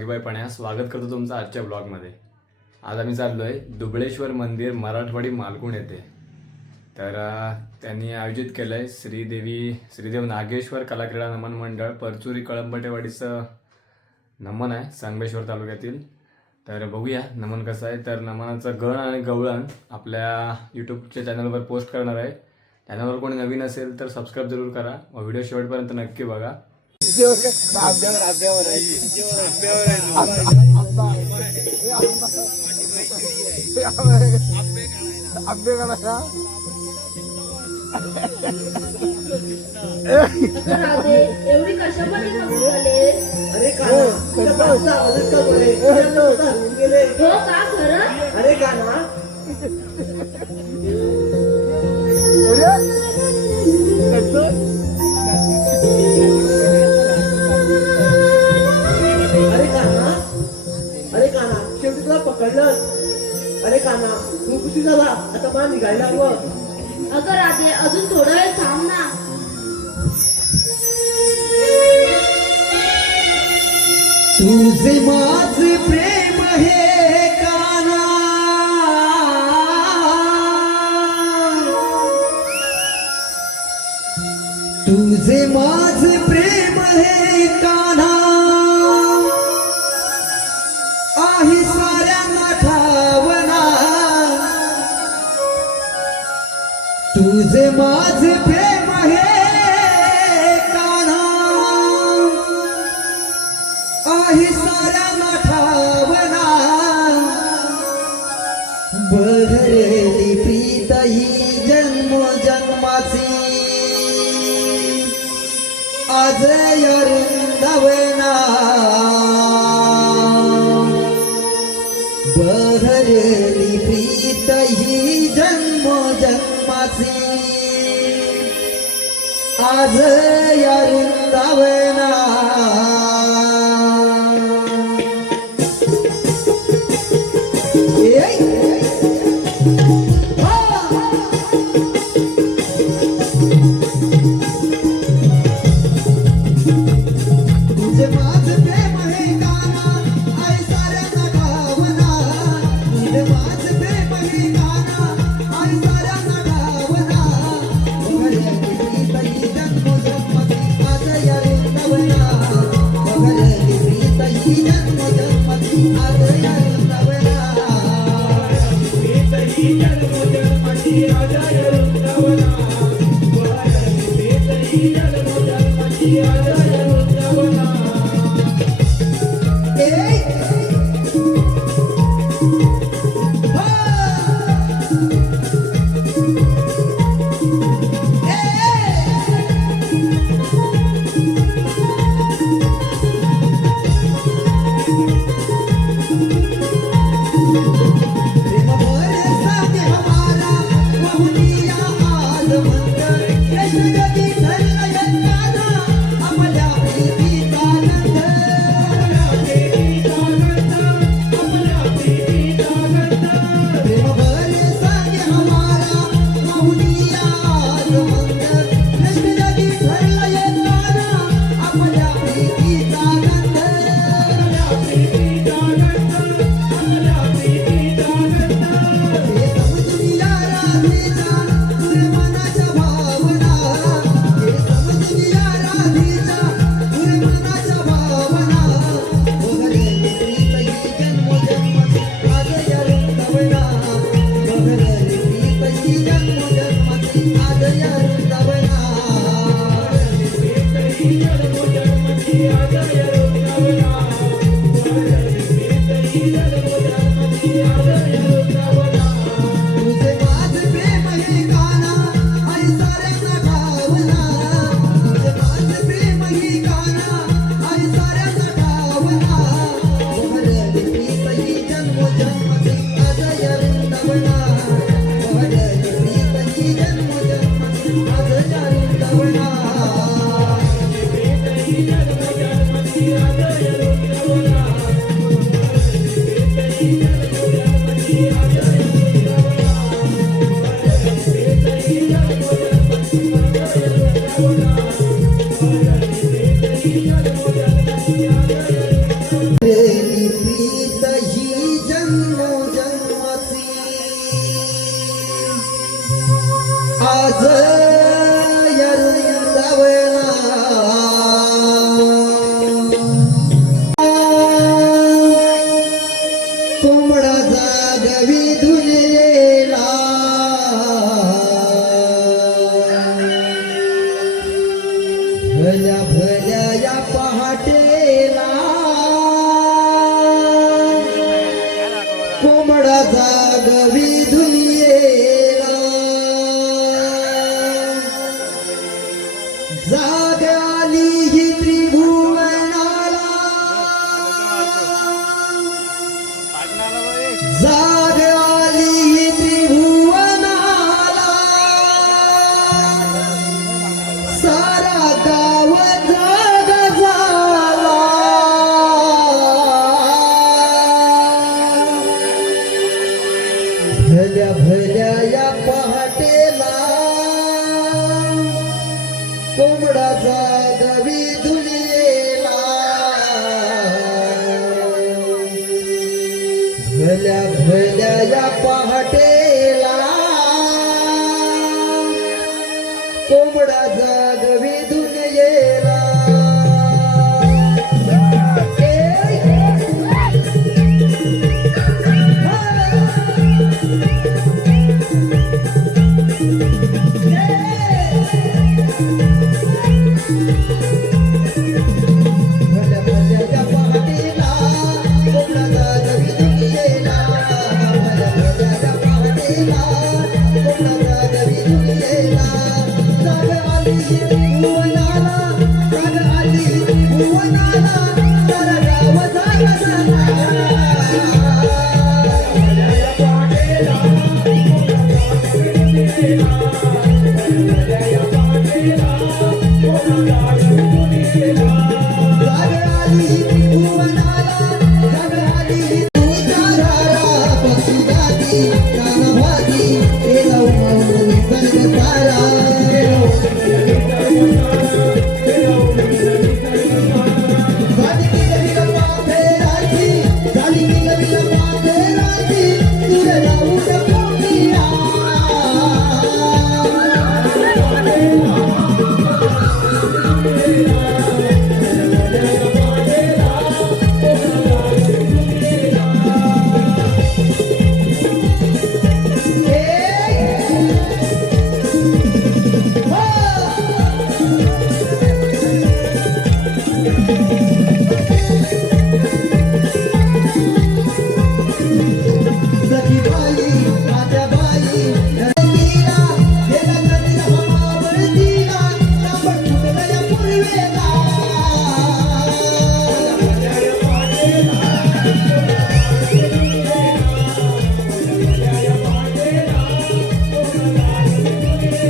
भागीबाई पण्या स्वागत करतो तुमचं आजच्या ब्लॉगमध्ये। आज आम्ही चाललो आहे दुबळेश्वर मंदिर मराठवाडी मालगुण येथे। तर त्यांनी आयोजित केलं आहे श्रीदेव नागेश्वर कला क्रीडा नमन मंडळ परचुरी कळंबटेवाडीचं नमन आहे संगमेश्वर तालुक्यातील। तर बघूया नमन कसं आहे। तर नमनाचं गण आणि गवळण आपल्या यूट्यूबच्या चॅनलवर पोस्ट करणार आहे। चॅनलवर कोणी नवीन असेल तर सबस्क्राईब जरूर करा व व्हिडिओ शेवटपर्यंत नक्की बघा। एवढी कशामध्ये झाले? अरे का हो का खरं? अरे का ना शेवटी तुला पकडलं। अरे काना तू कुठे झाला आता मला निघायला हवं। अगं राधे अजून थोडा वेळ थांब ना। तुझे माझे प्रेम हे काना तुझे माझे प्रेम हे काना आहे साऱ्यांना ठावना। तुझे माझे प्रेम हे काना आहे साऱ्यांना ठावना। बहरली प्रीत ही जन्म जन्माची आज अरुंदावना। बहरली प्रीत ही जन्म जन्माची आज अरुंदावना। I'm आज यरुंदावना कोंबडा जागवी दुनियेला भल्या भल्या या पहाटेला कोंबडा जागवी दुनियेला जाग आली ही त्रिभुवनाला जाग आली ही त्रिभुवनाला सारा गाव जाग झाला भल्या भल्या या पहाटेला कोंबडा जागवी दुनियेला भल्या भल्या या पहाटेला कोंबडा जागवी दुनियेला भल्या भल्या या पहाटेला कोंबडा जागवी दुनियेला भल्या भल्या या पहाटेला कोंबडा जागवी दुनियेला जाग आली भुवनाला जाग आली भुवनाला सारा गाव जाग झाला जाग आली भुवनाला जाग आली तुझारा पक्षी कानभागी तेला उमळून निसर्ग तारा झाली की लविलपा फेरायची झाली की लविलपा फेरायची तुझ्या लावून पोटिया सखीबाई राजाबाई नदीला गेला नदीला हमावरतीला तांबट फुटला या पूर्वेला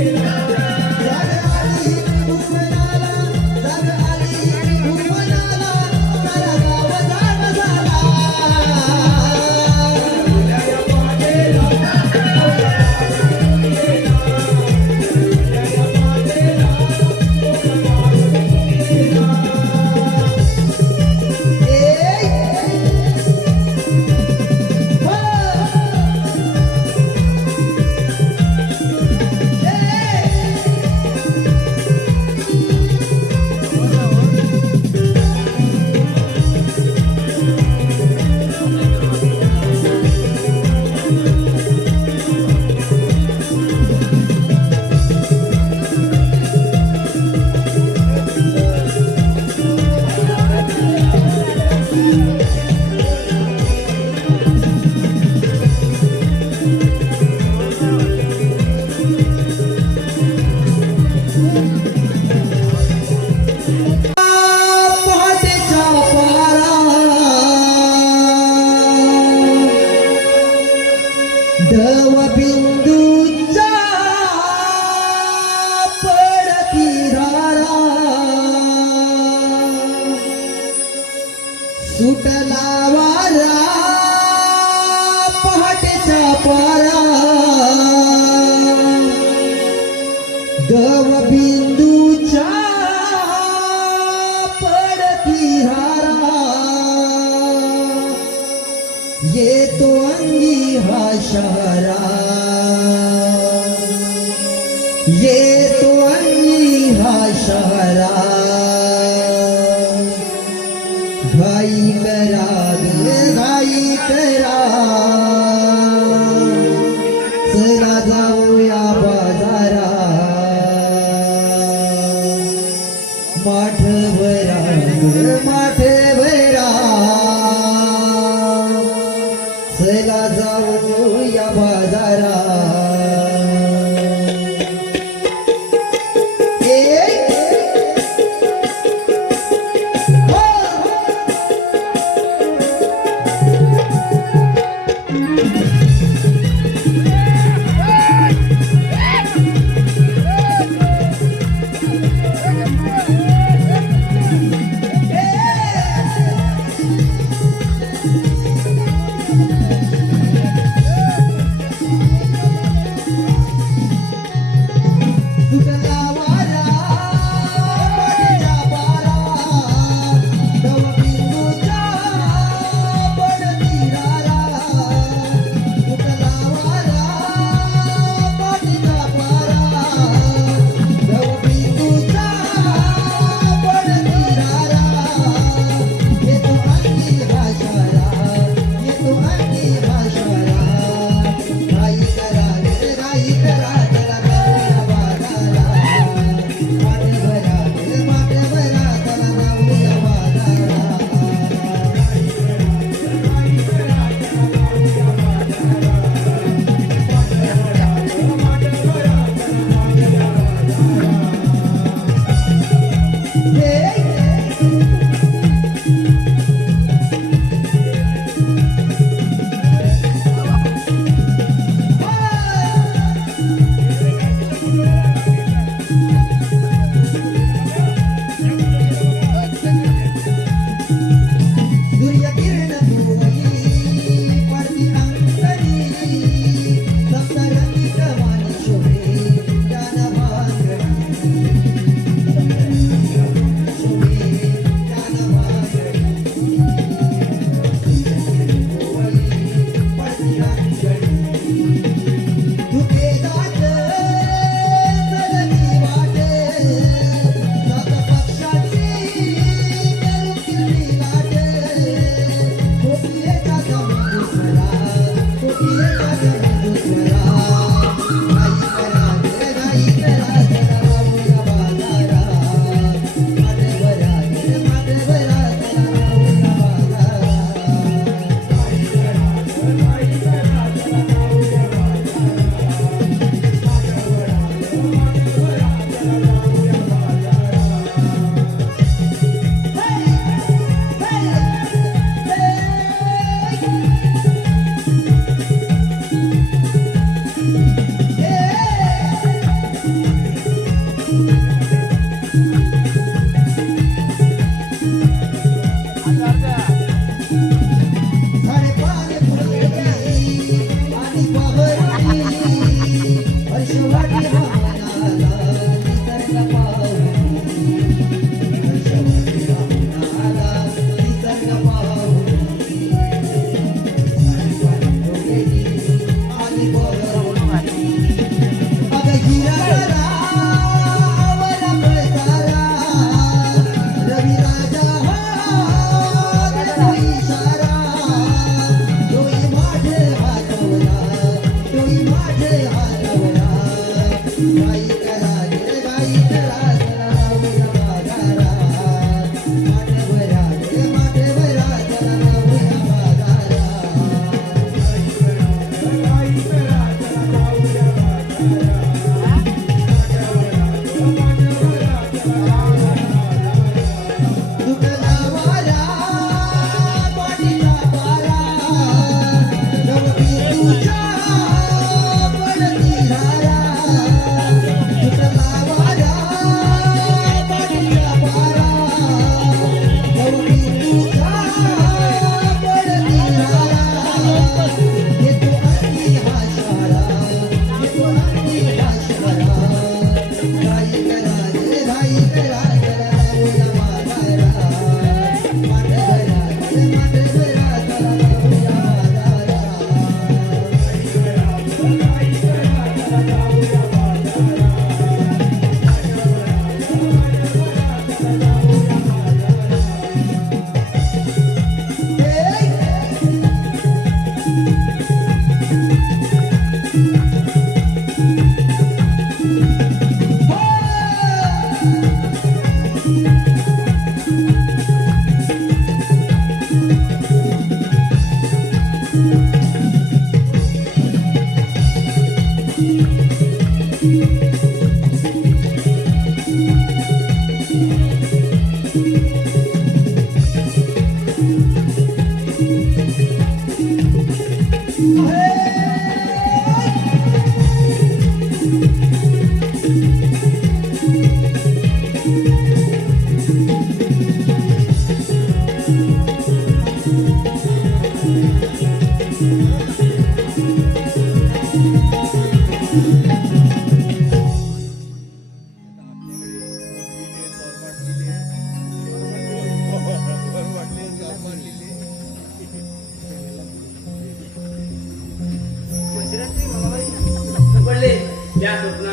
जाग आली भुवनाला जाग आली भुवनाला सारा गाव जाग झाला पहाटेच्या पारा दव बिंदूचा पडती धारा सुटला वारा पहाटेच्या पारा दव बिंदूच्या पडती धारा येतो अंगी हा शहरा येतो आणि हा शहरा घाई करा ग घाई करा चला जाऊया बाजारा माठ भरा ग माठ भरा चला जाऊया बाजारा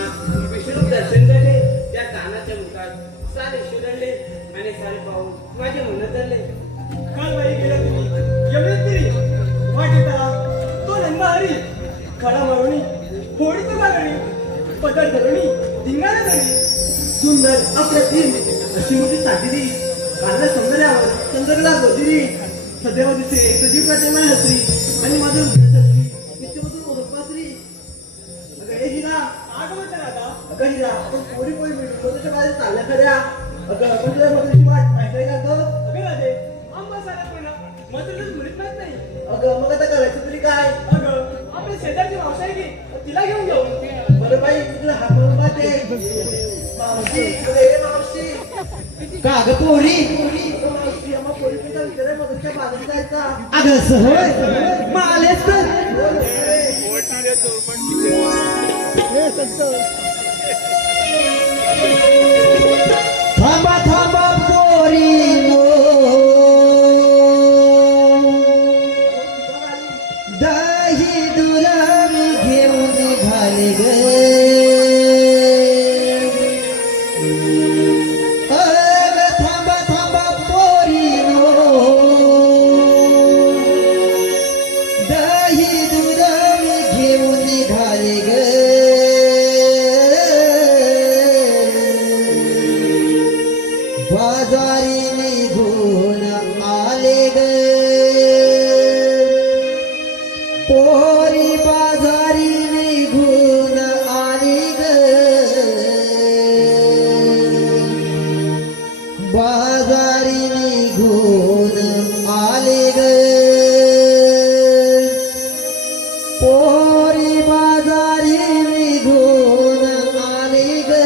विष्णू दर्शन घडले त्या कानाच्या मुखात सारे शिरडले आणि सारे पाहून माझे मन धरले. काल बाई गेला तुम्ही यमुनेत्री वाटे तळा तो नंदाहरी खडा मारुणी होळीचं मागणी पदर धरणी धिंगाणा धरणी सुंदर अप्रतिम अशी मोठी साथीरी कांदा सौंदर्यावर चंद्रला गोदिरी सदैव दिसे सजीव प्रतिमा हसरी आणि माझं नित्यमधून ओळखपासरी. अगं हे हिरा आगमन राधा अगं हिरा पण पोरी पोरी मिळून स्वतःच्या बाहेर चालल्या खऱ्या. अगं पण तुझ्या मधुरची वाट माहिती का गं? अगं राधे आंबा सारा कोणा मधुरच म्हणत माहित नाही. अगं मग आता करायचं तरी काय? अगं आपल्या शेजारची मावशी आहे की तिला घेऊन जाऊ. बरं बाई तुला हात मारून पाहते. मावशी अरे मावशी का ग पोरी मावशी आम्हा पोरी पिता विचाराय मधुरच्या बाजूला जायचा. अगं सहज मग आलेच तर थांबा थांबा पोरीनो दही दुराण घेऊन निघाले ग थांबा थांबा पोरीनो दही दुराण घेऊन निघाले ग बाजारी निघून आले ग पोरी बाजारी निघून आली ग बाजारी निघून आले ग पोरी बाजारी निघून आली ग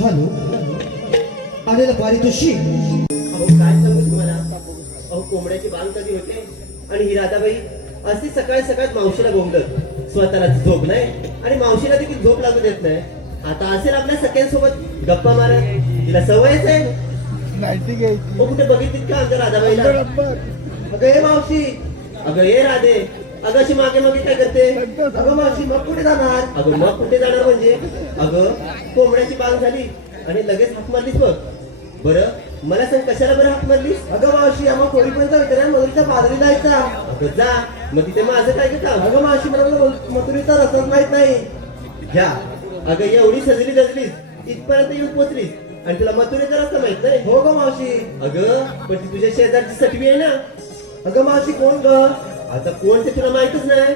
हॅलो आलेला पारितोषिक अहो काय सांगू तुम्हाला अहो कोंबड्याची बांग कधी होते आणि ही राधाबाई अशी सकाळी सकाळी मावशीला बोंबलत स्वतःला झोप नाही आणि मावशीला देखील झोप लागू देत नाही आता असेल आपल्या सगळ्यांसोबत गप्पा मारत तिला सवयच आहे ओ कुठे बघितलीत का आमच्या राधाबाईला अगं ये मावशी अगं ये राधे अगं अशी मागे मागे काय करते अगं मावशी मग कुठे जाणार अगं मग कुठे जाणार म्हणजे अगं कोंबड्याची बांग झाली आणि लगेच हाक मारलीस बघ बरं मला सांग कशाला बरं हाक मारलीस अगं मावशी आम्हा कोणी पण विचार मधुरीच्या बाजरी जायचा अगं जा मग तिथे माझं काय काम अगं मावशी मला मथुरीचा रसच माहित नाही घ्या अगं एवढी सजली गजलीस इथपर्यंत येऊन पोचलीस आणि तुला मथुरीचा रस्ता माहित नाही हो ग मावशी अगं पण ती तुझ्या शेजारची सटवी आहे ना अगं मावशी कोण ग आता कोण ते तुला माहितच नाही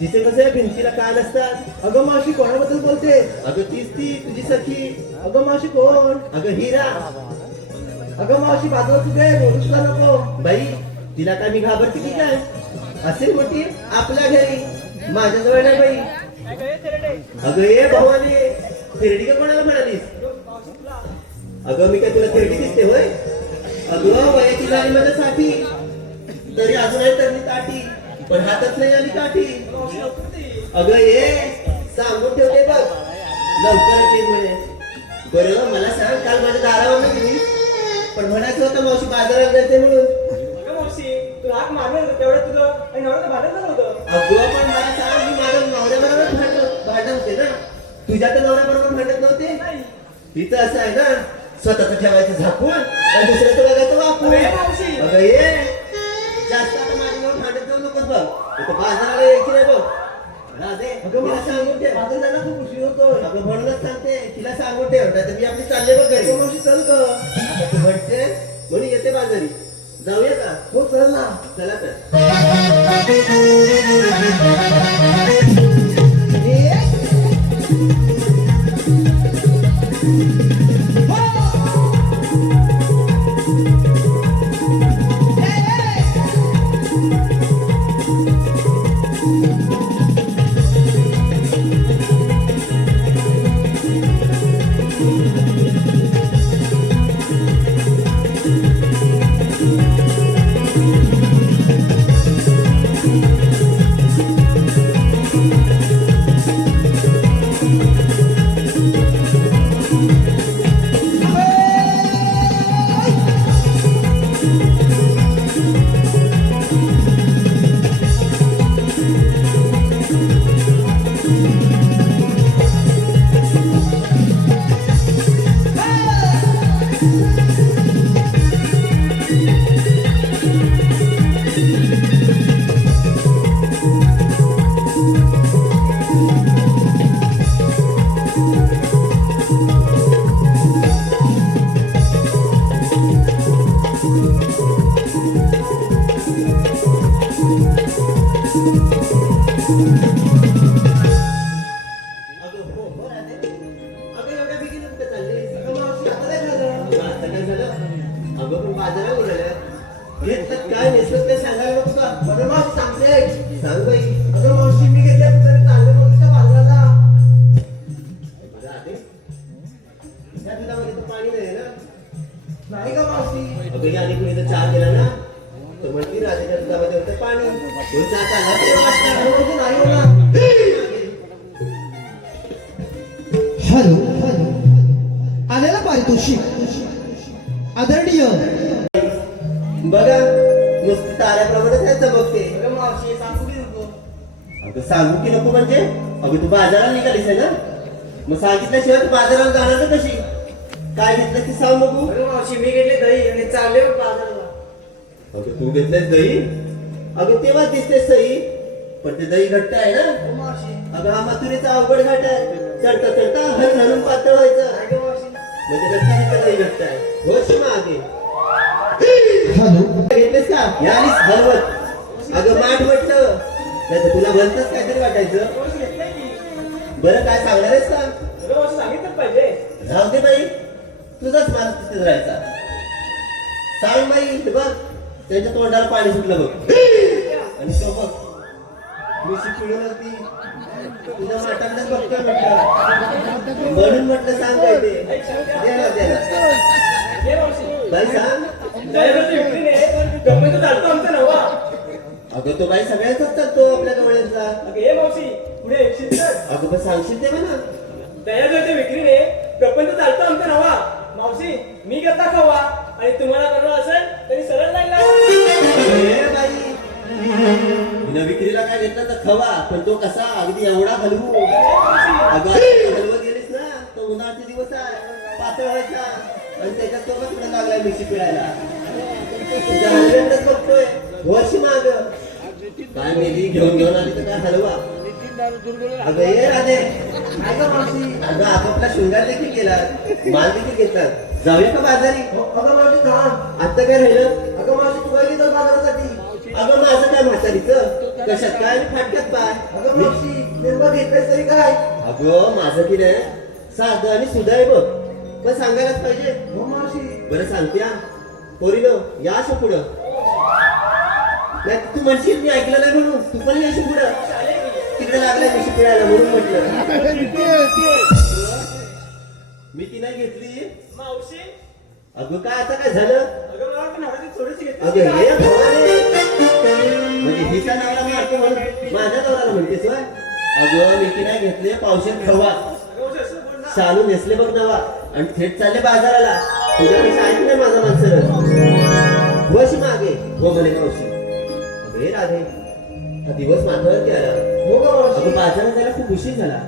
तिचे कसं आहे भिंतीला कान असतात अगं मावशी कोणाबद्दल बोलते अगं तीच ती तुझी सखी अगं मावशी कोण अगं हिरा अगं मावशी बाजूला तुझे बोलूच का नको बाई तिला काय मी घाबरते की काय असेल मोठी आपल्या घरी माझ्याजवळ नाही बाई अगं ये भावाने थिरडी का कोणाला म्हणालीस अगं मी काय तुला थिरडी दिसते होय अगं वयाची झाली माझ्यासाठी तरी अजून आहे तर ताटी पण हातात नाही आली काठी अगं ये सांगून ठेवते बघ लवकरच ये म्हणे बरं मला सांग काल माझ्या दारावर गेली पण म्हणायचं होतं मावशी बाजारात जायचंय म्हणून मावशी तू हाक मारलं तेवढं तुझं आणि नवऱ्याचं भांडण झालं होतं अगं पण मला सांग मी माझ्या नवऱ्याबरोबर भांडण होते ना तुझ्या तर नवऱ्याबरोबर भांडत नव्हते तिथं असं आहे ना स्वतःच ठेवायचं झाकून आणि दुसऱ्याचं बघायचं वापरून अगं ये जास्त आता माझ्यावर भांडत जाऊ नकोस बघ इथं बाजाराला यायची नाही बघ राधे तिला सांगून ठेव बाजार जायला खूप उशीर होतो अगं म्हणूनच सांगते तिला सांगून ठेव नाही मी आपली चालले बघ घरी मावशी चल ग आता तू म्हणते म्हणून येते बाजारी जाऊया का हो चल ना चला तर काय नेसलं ते सांगायला नको का बरं मग सांगते सांग बाई अगं मावशी मी घेतल्या तरी चालले मग बाजाराला त्या दुधामध्ये तर पाणी नाही ना नाही का मावशी अगं आणि कुणी तर चहा केला ना तर म्हणली राजाच्या दुधामध्ये होतं पाणी तो चहा चालला ते वाजता नाही होणार हॅलो आलेला पारितोषिक आदरणीय बघा नुसती ताऱ्याप्रमाणेच आहे चमकते अगं सांगू की नको म्हणजे अगं तू बाजाराला निघालीस आहे ना मग सांगितल्याशिवाय तू बाजाराला जाणार ना कशी काय घेतलं ती सांग नको मावशी मी घेतले दही आणि चालले बाजाराला अगं तू घेतलेस दही अगं तेव्हा दिसतेस सही पण ते दही घट्ट आहे ना अगं हा मथुरेचा अवघड घाट आहे चढता चढता हल घालून म्हणजे नक्की तिथं नाही भेटताय वर्ष मागे हॅलो घेतलेस का यानीच हलवत अगं माठ म्हटलं नाही तर तुला भलतच काहीतरी वाटायचं मावशी घेतलंय की बरं काय सांगणार आहेस का अगं मावशी सांगितलं पाहिजे राहू दे बाई तुझाच माणूस तिथेच राहायचा सांग बाई हे बघ त्यांच्या तोंडाला पाणी सुटलं बघ आणि तो बघ मिशी पिळून होती तुझ्या माटांनाच बघतोय म्हटलं म्हणून म्हटलं सांग काय ते दे ना, दे ना. हे मावशी बाई सांग दयावरती विक्रीने गप्पा चालतो आमचा नवा अगं तो बाई सगळ्यांचाच चालतो आपल्या गवळ्यांचा अगं हे मावशी पुढे एकशे अगं पण सांगशील ते म्हणा दयावरती विक्रीने गप्पा चालतो आमचा नवा मावशी मी करता खावा आणि तुम्हाला करणं असेल तरी सरळ लागला ए बाई हिनं विक्रीला काय घेतलं तर खवा पण तो कसा अगदी एवढा हलवू अगं हलवत गेलीस ना तो उन्हाळ्याचे दिवस आहे पातळ व्हायचा आणि त्याच्यात तो कसं लागलाय मिशी पिळायला तुझ्या हलव्याकडे बघतोय वर्ष माग काय मेली घेऊन घेऊन आली तर काय हलवा अगं ये राधे काय का मावशी अगं आपापला शृंगार देखील केला माल देखील घेतलात जाऊया का बाजारी अगं मावशी थांब आता काय राहिलं अगं मावशी तू काय गेली बाजारासाठी अगं माझं काय म्हातारीचं कशात काय आणि फाटक्यात पाय अगं मावशी निर्मा घेतलाय तरी काय अगं माझं की नाही साधं आणि सुद्धा आहे बघ पण सांगायलाच पाहिजे हो मावशी बरं सांगते पोरीनं या असं पुढं नाही तू म्हणशील मी ऐकलं नाही म्हणून तू पण यायची पुढं तिकडे लागलाय मिशी पिळायला म्हणून म्हटलं मी ती नाही घेतली मावशी अगं काय आता काय झालं अगं मला वाटतं नवऱ्याची थोडीशी घेतली अगं हे भवाने म्हणजे हिचा नवरा मारतो म्हणून माझ्या नवऱ्याला म्हणतेस होय अगं मी ती नाही घेतले पावशेर खवा अगं मावशी असं बोल ना शालू नेसले बघ नवा आणि थेट चालले बाजाराला तुझ्यापेक्षा ऐक नाही माझा माणसं वश मागे हो म्हणे मावशी अगे राधे हा दिवस माथ्यावरती आला हो अगं बाजारात जायला खूप उशीर झाला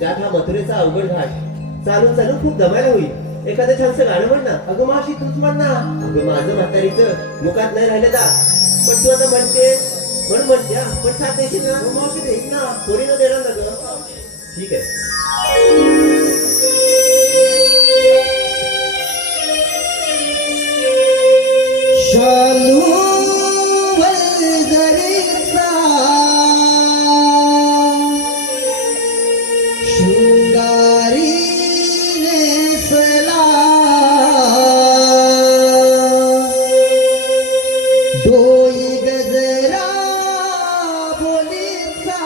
त्यात हा मथुरेचा अवघड घाट चालून चालून खूप दमायला होईल एखादं छानसं गाणं म्हण ना अगं मावशी तूच म्हण ना अगं माझं म्हातारीचं मुखात नाही राहिलं दा पण तू आता म्हणते म्हणून म्हणते हा. पण साथ देशील ना मावशी देईन ना थोडी न देणार ना ग ठीक आहे शालू वल्गरीचा शृंगारी नेसला डोई गजरा बोलीचा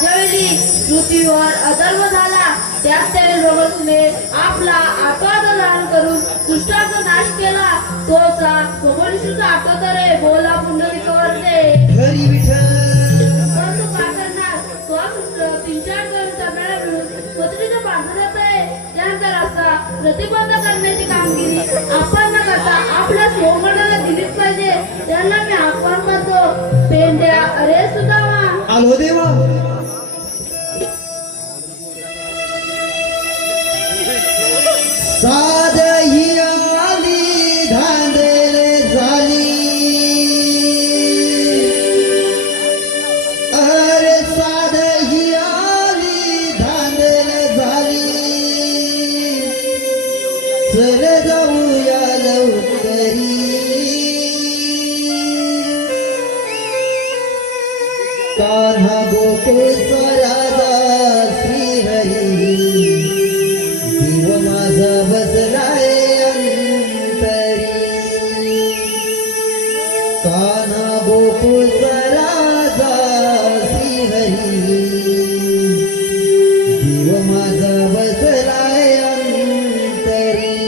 ज्यावेळी पृथ्वीवर अधर्म झाला त्यात त्याने रोगसने आपला आत्मार्थ धारण करून दुष्टाचा नाश केला. तोचा भगवंतीचा आठवत रे बोला पुंडलिकवरचे. हरी विठ्ठल परंतु काय करणार तो तीन-चार करून चरणाऱ्या मिळून पत्नीचं पांढरं जात आहे. त्यानंतर असा प्रतिबंध करण्याची कामगिरी आपण न करता आपल्या सोमगणाला दिलीच पाहिजे. त्यांना मी आव्हान करतो. पेंड्या अरे सुदामा आलो देवा. साध ही आली धांदल झाली. अरे साध ही आली धांदल झाली. चल जाऊया लवकरी. कान्हा गोकुळचा राजा श्रीहरी. देव माझा बसलाय अंतरी. कान्हा गोकुळचा राजा श्रीहरी. देव माझा बसलाय अंतरी.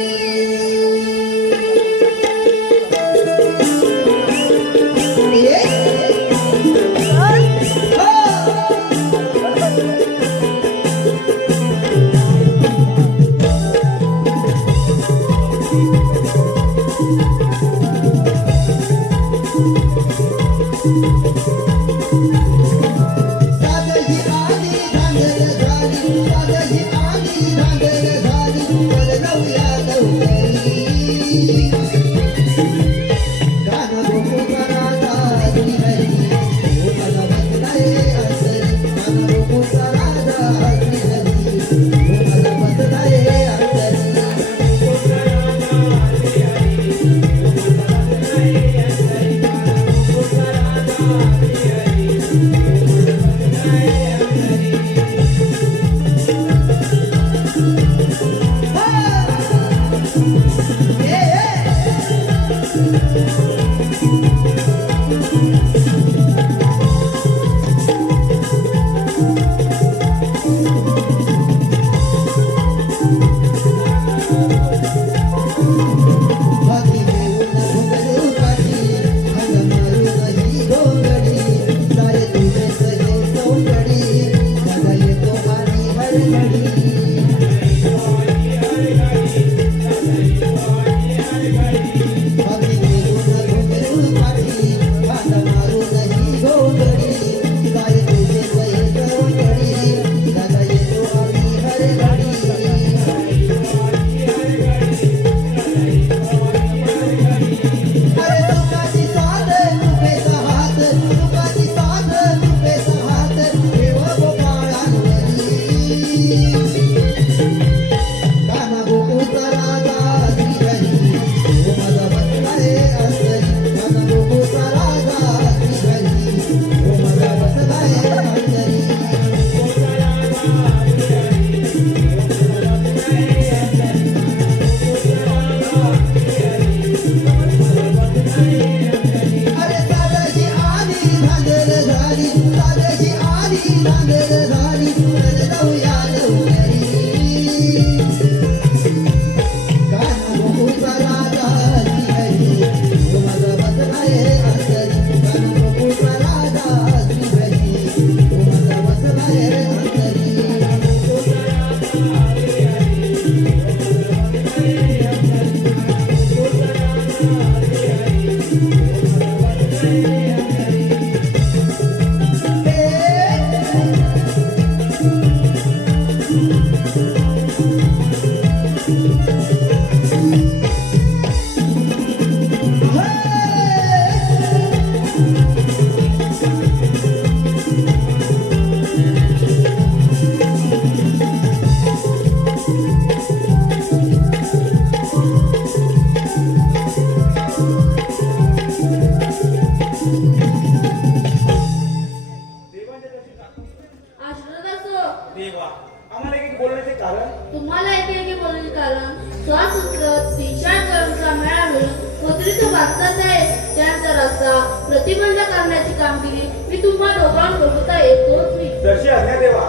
स्वसूत्र तीन-चार कळूचा मेळा मिळून पोतरीचं वाचतात आहे त्यांचा रस्ता प्रतिबंध करण्याची कामगिरी मी तुम्हा दोघांबरोबर येतोच मी जशी आज्ञा देवा.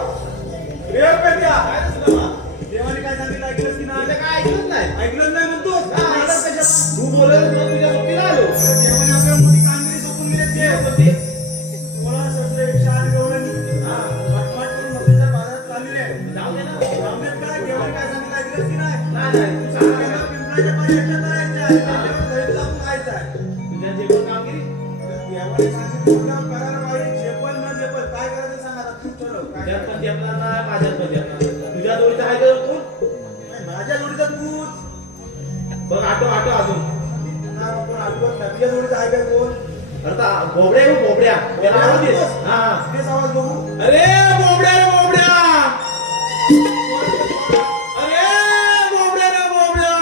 प्रिय पेट्या, काय रे सुदामा? देवाने काय सांगितलं ऐकलंस की नाही? काय ऐकलंच नाही. ऐकलंच नाही म्हणतोस? तू बोलत होता तुझ्या सोबतीला आलो. देवाने आपल्याला मोठी कामगिरी सोपून दिली ते होती. तुम्हाला शस्त्रविषय आणि गौरवणी. पाठपाठ करून मसाच्या बाजारात चाललेले आहे. जाऊ दे ना. जाऊ देत काय? देवाने काय सांगितलं ऐकलंस की नाही? नाही. तू सांगितलं पिंपळाच्या पाणी एकटा करायचं आहे. त्याच्यावर दहीत लावून खायचं आहे. तुझ्या जेवण कामगिरी? देवाने सांगितलं करायला पाहिजे. जेवण न जेवण काय करायचं सांग आता तू ठरव. काय तुझ्या जोडीचा आहे का कोण? माझ्या जोडीचा तूच. बघ आटो अजून. पण आठवत नाही. तुझ्या जोडीचा आहे काय कोण? आता बोबड्या आहे हो, बोबड्या त्याला आवाज दे. हा तेच आवाज बघू. अरे बोबड्या रे बोबड्या. अरे बोबड्या रे बोबड्या.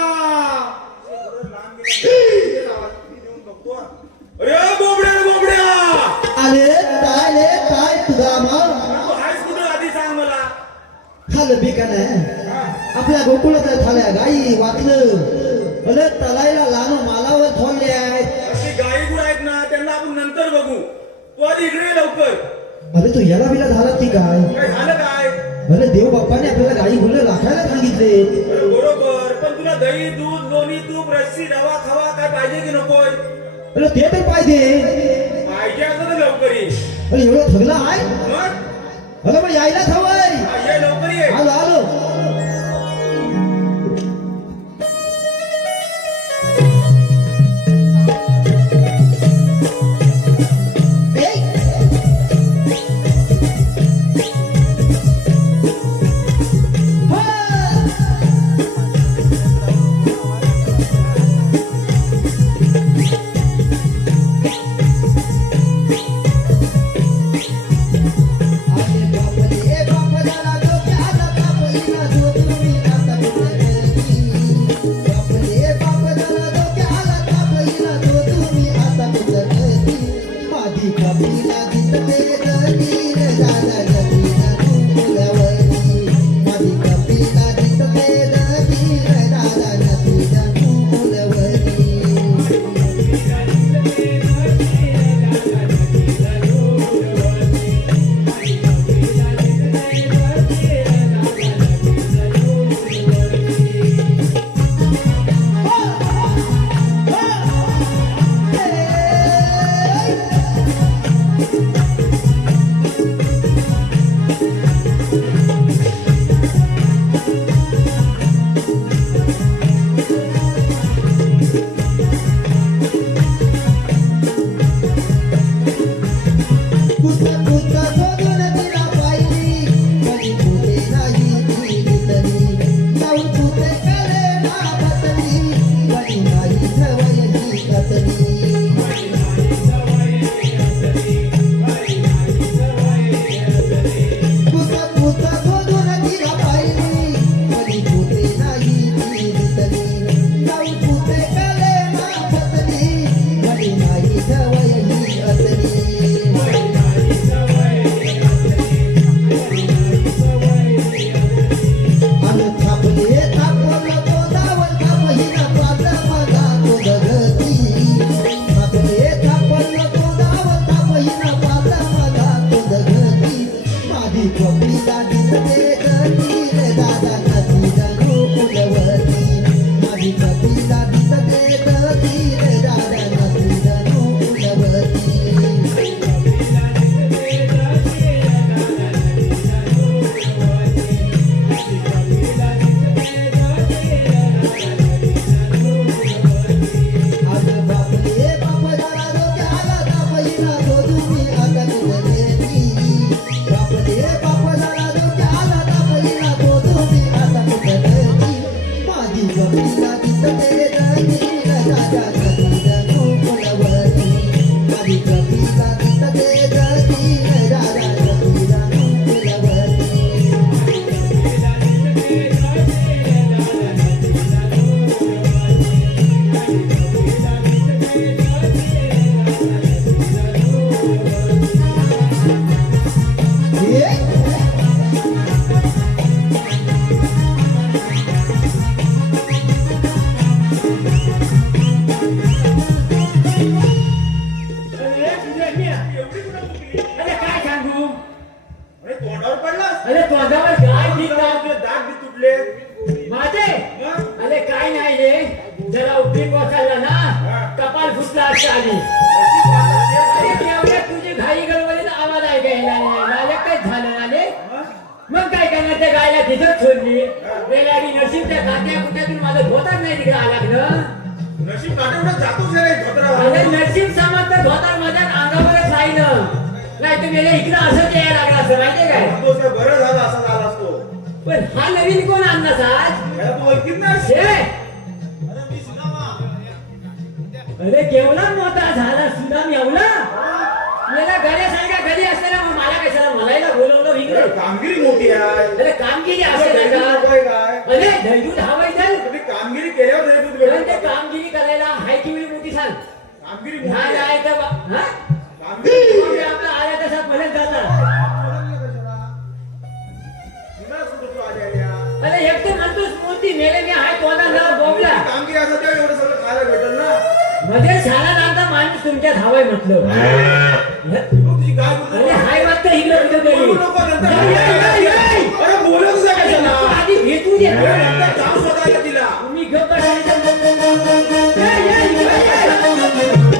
लांब गेला. तेच आवाज मी देऊन बघतो. अरे बोबड्या रे बोबड्या. आले काय तुझा मग तू आहेस कुठं आधी सांग मला. खाल बिका नाही आपल्या गोकुळात झाल्या गाई वाचलं अरे तलाईला लानो मालावर थोडले आहेत अशी गाई गुड आहेत ना त्यांना आपण नंतर बघू. तू आधी इकडे ये लवकर. अरे तू याला बिला झाला ती काय काय झालं काय? अरे देव बाप्पाने आपल्याला गाई गुले राखायला सांगितले अरे बरोबर पण तुला दही दूध लोणी तूप रस्सी रवा खवा काय पाहिजे की नकोय? अरे ते तर पाहिजे पाहिजे असं तर लवकर ये. अरे एवढं थगला आहे मग अरे मग यायलाच हवंय ये लवकर ये. आलो जरा उपरी कोसळला ना कपाल फुटला असं आली अरे तेवढ्या तुझी घाई गडबडीत आवाज ऐकायला नाही काय झालं आले मग काय करणार त्या गायला तिथंच सोडली वेळाडी नशीबच्या खात्या कुठ्यातून माझं धोताच नाही तिकडे आला नशीब काढून जातोच रे धोतरा अरे नशीब समजतं धोतार माझ्या अंगावरच राहिलं नाही तर गेल्या इकडं असंच यायला लागलं असं माहितीये काय तोच काय बरं झालं असा झाला असतो पण हा नवीन कोण आणलास आज याला तू ओळखीत नाही शे अरे केवढा मोठा झाला सुदाम एवढा मला घरी सांगा घरी असताना मग मला कशाला मलायला बोलवलं इकडे कामगिरी मोठी आहे अरे कामगिरी असेल दैदूत का होय काय अरे दैदूत हवाई दल तुम्ही कामगिरी केल्यावर दैदूत पण भेटत ते कामगिरी करायला हाय किवडी मोठी सांग कामगिरी ह्या मोठी आहे. जायचं बा- हा? कामगिरी मग आपला आल्या तसा परत जातात निघाला सुद्धा तू आल्या आल्या. अरे एक तर म्हणतोस मोठी मेले मी हाय तोंडा जरा बोबला कामगिरी असं तेव्हा एवढं सगळं खायला भेटल ना मध्ये शाळा नांदा माणूस तुमच्यात हवाय म्हटलं मग तुझी काय बोलतो? अरे हाय वाटतं हिकडं कुठं तरी. बोलू नको नंतर. नाही, नाही, नाही. अरे बोलत जा अरे कशाला? नको, आधी भेटू दे अरे नंतर जाऊ स्वतःला तिला तुम्ही गप्प बसा. ये, ये, ये,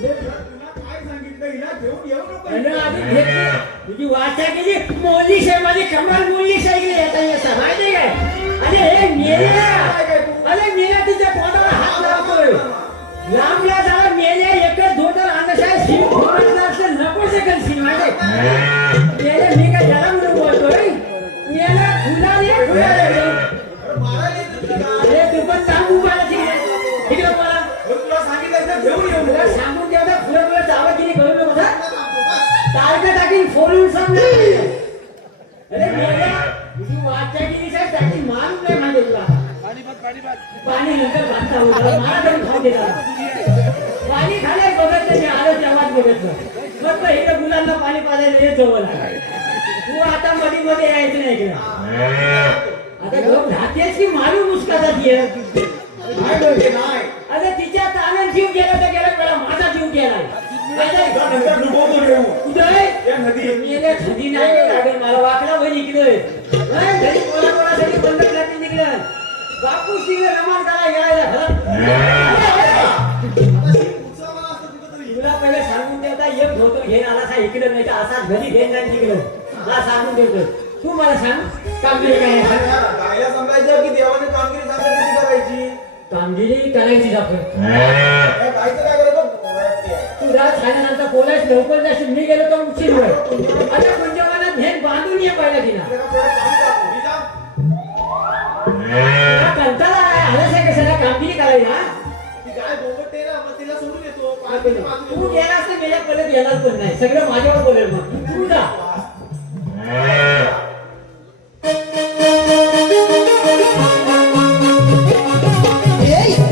काय सांगितलं हिला घेऊन येऊ नको अरे आधी भेटली. तुझी वाचा केली मोलीश आहे माझी कमल मोलीश आहे की येता येता माहिती काय अरे हे मेल्या अरे मेल्या तिच्या पोटाला हात लावतोय लांबल्या जागा मेल्या एकच धोटर आणशाय शिव खोपटला असं नको शकल शिव माहिती मेल्या मी काय जरा म्हणून बोलतोय मेल्या फुलाले फुलाले मारायला येतं तुला. अरे तू पण सांगू मला तिकडे मला हो, तुला सांगितलं ना घेऊन येऊ तुला नको. सांगून द्या फुलं फुलं जावं की नाही करू नको तारखा टाकीन फोडून सांग अरे मेल्या तुझी वाचा केली साहेब त्याची मान नाही माहिती तुला पाणी नंतर बांधता होतं मला तरी खाऊ देतात पाणी खाल्लंय बघत मी आलं तेव्हाच बघितलं मग इकडे मुलांना पाणी पाजायला येत जवळ आलं. तू आता मध्ये मध्ये यायचं नाही इकडे आता लोक राहतेच की मारू मुस्कातात ये काय म्हणते नाही अरे तिच्या तानात जीव गेला तर गेला मला माझा जीव गेला तुला नंतर डुबवतो नेऊ उदय या नदी मेल्या खदी नाही लागेल मला वाकला होईल इकडे घरी कोणाकोणासाठी बंद करते निघलं बापूस तिकडे रमान करा यायला तुला पहिले सांगून ठेवता एक धोतर घेऊन आला असा इकडे नाही तर असा घरी घेऊन जाईल तिकडे मला सांगून ठेवतो तू मला सांग कामगिरी काय आहे? गायला समजायचं की देवाने कामगिरी सांगा कशी करायची कामगिरी करायची आपण काय गायचं काय करायचं तू रात खाल्यानंतर पोलास लवकर जाशील मी गेलो तर उशीर होईल आता कोणत्या मनात भेट बांधून ये पहिला तिला तुला कंटाळा आहे आलंच आहे कशाला कामगिरी करायला काय बोबटते ना मग तिला सोडून येतो तू गेलास तर मेल्या परत येणार पण नाही सगळं माझ्यावर बोलेल मग तू जा Hey!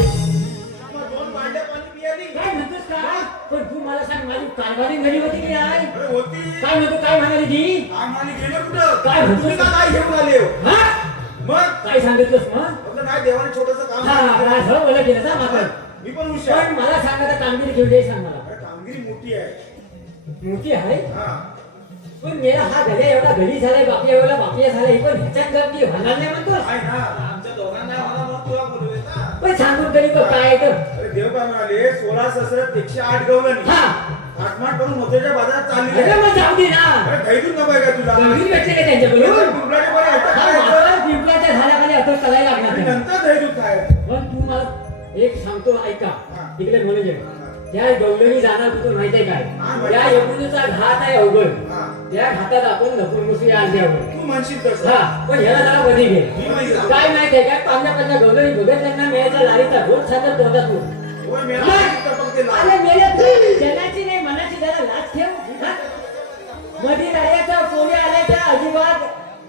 दोन भांड्या पाणी पियाली काय म्हणतोस काय पण तू मला सांग माझी कारभारी घरी होती की नाही अरे होती काय म्हणतो काय म्हणाली ती आम्हाला गेलं कुठं काय म्हणतो? तुम्ही का काय घेऊन आले हो? हा मग काय सांगितलंस मग आपलं काय देवाने छोटस काम हा सांगितलं. हा मला केलं जा मात्र मी पण हुशार पण मला सांग आता कामगिरी केवढी आहे सांग मला अरे कामगिरी मोठी आहे मोठी आहे हा पण मेरा हा गड्या एवढा घडी झालाय बापी एवढा बापी झालाय पण ह्याच्यात गमती होणार नाही म्हणतोस आहे ना आमच्या दोघांना मला मग तुला बोलूय ना पण सांगून तरी तो काय आहे तर अरे देव काय म्हणाले 16 सहस्रात 108 गवळणी हा आठमाट करून मथुरेच्या बाजारात चालली अरे आहे मग जाऊ दे ना अरे धैर्य नको आहे का तुला गंभीर भेटले का त्यांच्याकडून पिंपळाच्या वर अटक हा, करायचं मात्र पिंपळाच्या झाडाखाली अटक करायला लागणार आणि आहे. नंतर धैर्य काय पण तू मला एक सांगतो ऐका हा. तिकडे म्हणून ये त्या गवळणी जाणार कुठून माहितीये काय हा, माहिती त्या आहे. यमुनेचा घाट आहे अवघड हा. त्या घाटात आपण नपुंसकी आज यावं तू म्हणशील तसं हा पण ह्याला जरा बधी घे मी माहिती आहे. काय माहितीये काय पांढऱ्या गवळणी बघत त्यांना मिळायचा लारीचा रोज साधं तोंडात होय, मी आता फक्त ते लाज. अरे मेल्या तू जनाची नाही मनाची जरा लाच ठेव हा? मध्ये आल्याचा कोणी आल्याच्या अजिबात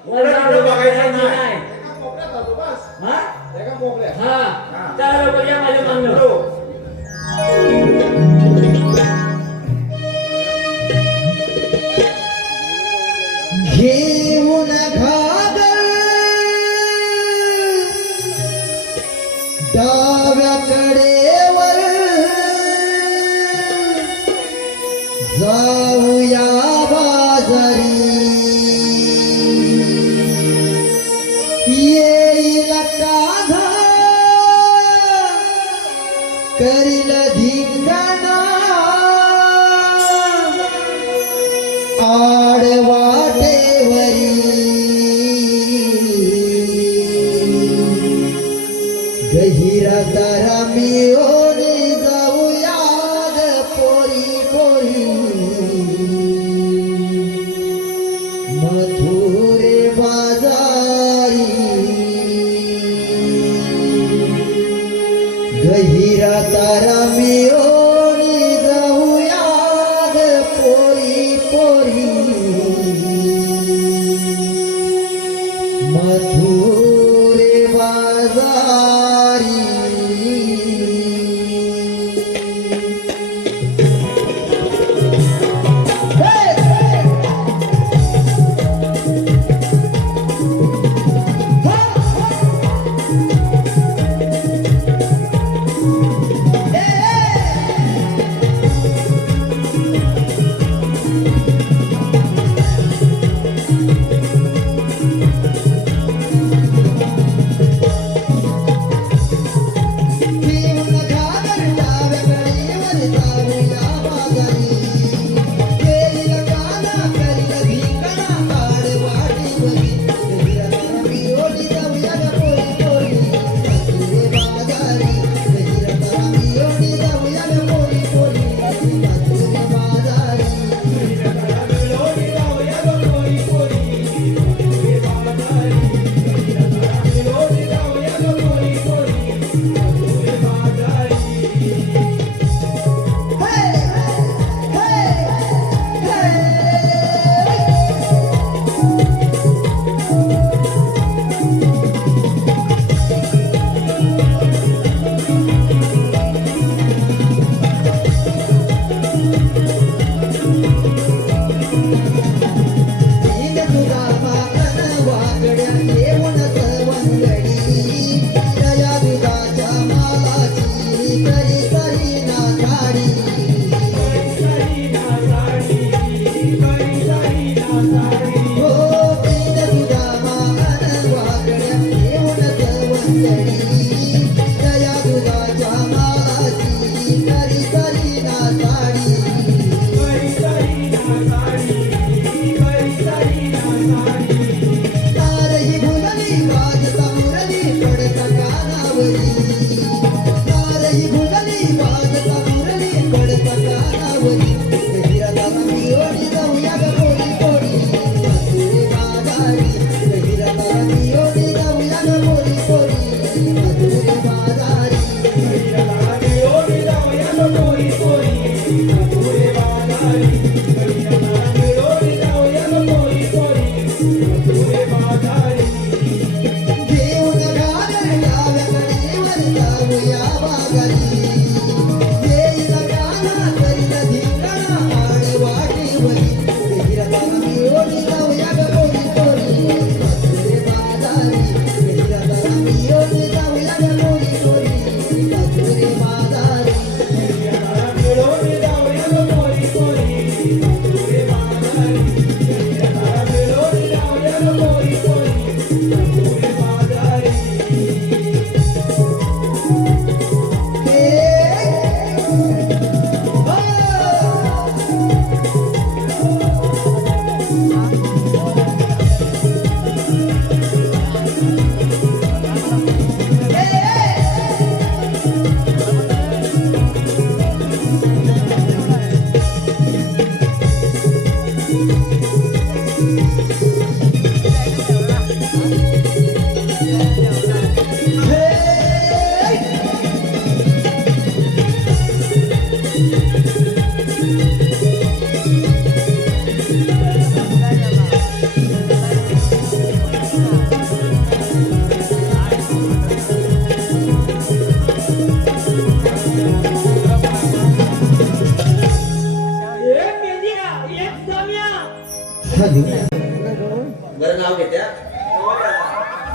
तिकडं बघायचं नाही. नाही एका कोपऱ्यात जातो बस. हा एका कोपऱ्यात. हा चला लवकर या माझ्या मागणं हो. घेऊन घागर डाव्याकडेवर जाऊया बाजारी येईल काधा करील धिंगाणा गहिरा तारा मिळवणे जाऊया ग पोरी पोरी मथुरे बाजारी गहिरा तारा मिळवणे जाऊया ग पोरी पोरी मथुरे बाजारी जाऊया ग पोरी पोरी मथुरे बाजारी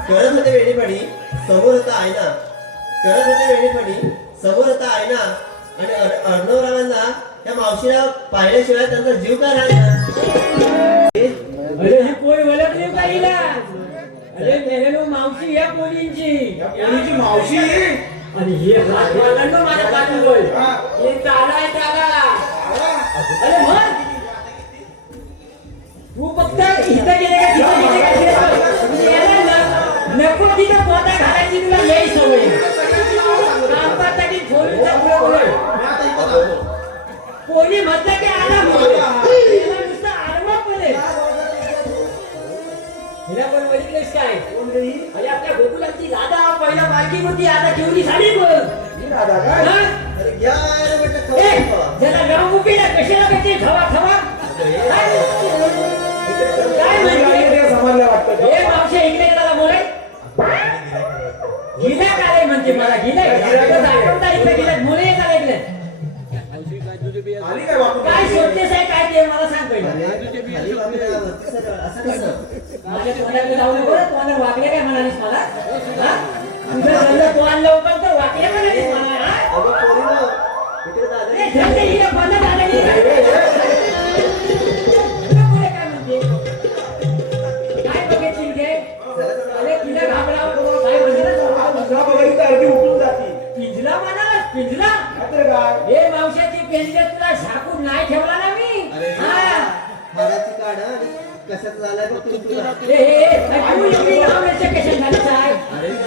करत होते वेळीपणी समोर होता आयना. करत होते वेळीपणी समोर होता आयना. आणि अर्णवरावांना त्या मावशीला पाहिल्याशिवाय त्यांचा जीव काय राहिला. अरे ही पोळी ओळखली का हिला? अरे मेलेलो मावशी या पोळींची. पोरीची मावशी आणि हे हातवाल्यांना माझ्या पाठीवर. हे चालाय चाला. अरे मग तू फक्त इथं गेले का तिथं गेले का यायला ना. नको तिथं पोता घालायची तुला लई सवय. कामकाजासाठी फोनचा पुढे बोल. कोणी म्हटलं की आला बोल. याला नुसतं आडवा पडे. हिला पण बघितलेस काय? अरे आपल्या गोकुलाची राधा पहिला बाकी होती, आता केवढी झाली बघ. हा? अरे घ्या रे बेटा, ए, खाऊ. जरा रंग उभीला कशाला कशी खवा खवा? काय म्हणते? समजलं वाटतं. हे मावशी इकडे त्याला बोले. गिला काय म्हणते मला गिला इकडे गिला मुले येतात इकडे. आली काय बापू? काय शोधतेस आहे काय ते मला सांग पहिलं. खाली वाकड्या, वरती सरळ. असं कसं? माझ्या तोंडाकडे जाऊ नको. तोंडाला वाकले काय म्हणालीस मला? हा? तुझं धंदा तोंड लवकर तर वाकले म्हणालीस मला. हा? अगं पोरीनो, इकडे दादा. ए, धंदे हिला बंद झाले पुढे काय म्हणते? काय बघायची इथे? अरे तिला घाबरावं. काय म्हणते? तुझ्या बघायची तर अर्धी उठून जाती. पिंजला म्हणा पिंजला. नाहीतर काय? हे मावशाची पेंजले तुला झाकून नाही ठेवला ना मी. हा. हाडाची काढ आणि कशाचं झालंय बघ तुला. तू एवढी लांब याच्या कशाला झालीस आहे?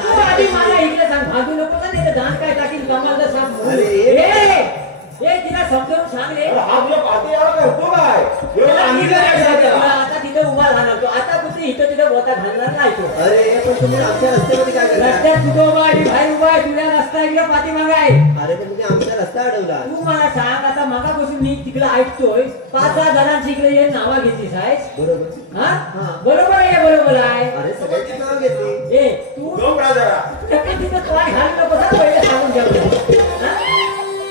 तू आधी मला इकडे सांग. भाजू नको ना, नाही तर दान काय टाकीन कमाल सांग. हे तिला समजावून सांग रे. अरे हा तुझ्या पाठी यावं करतो काय? एवढं सांगितलं नाही का त्याला? आता तिथे उभा राहणार तो. आता कुठे इथं तिथं बोटा घालणार नाही तो. अरे पण तुम्ही आमच्या रस्त्यामध्ये काय करता? रस्त्यात तुझं उभा आहे, बाहेर उभा आहे. तुझ्या रस्ता इकडे पाठीमागे आहे. अरे पण तुम्ही आमचा रस्ता अडवला. तू मला सांग, आता मगापासून मी तिकडे ऐकतोय 5-6 जणांची इकडे ये नावा घेतलीस आहेस. बरोबर. हा? बरोबर आहे, बरोबर आहे. अरे सगळ्यांची नाव घेतली. ए तू जाऊन राहा जरा. नक्की तिथं तोंड घालू नको ना, पहिले सांगून ठेवतो. हा?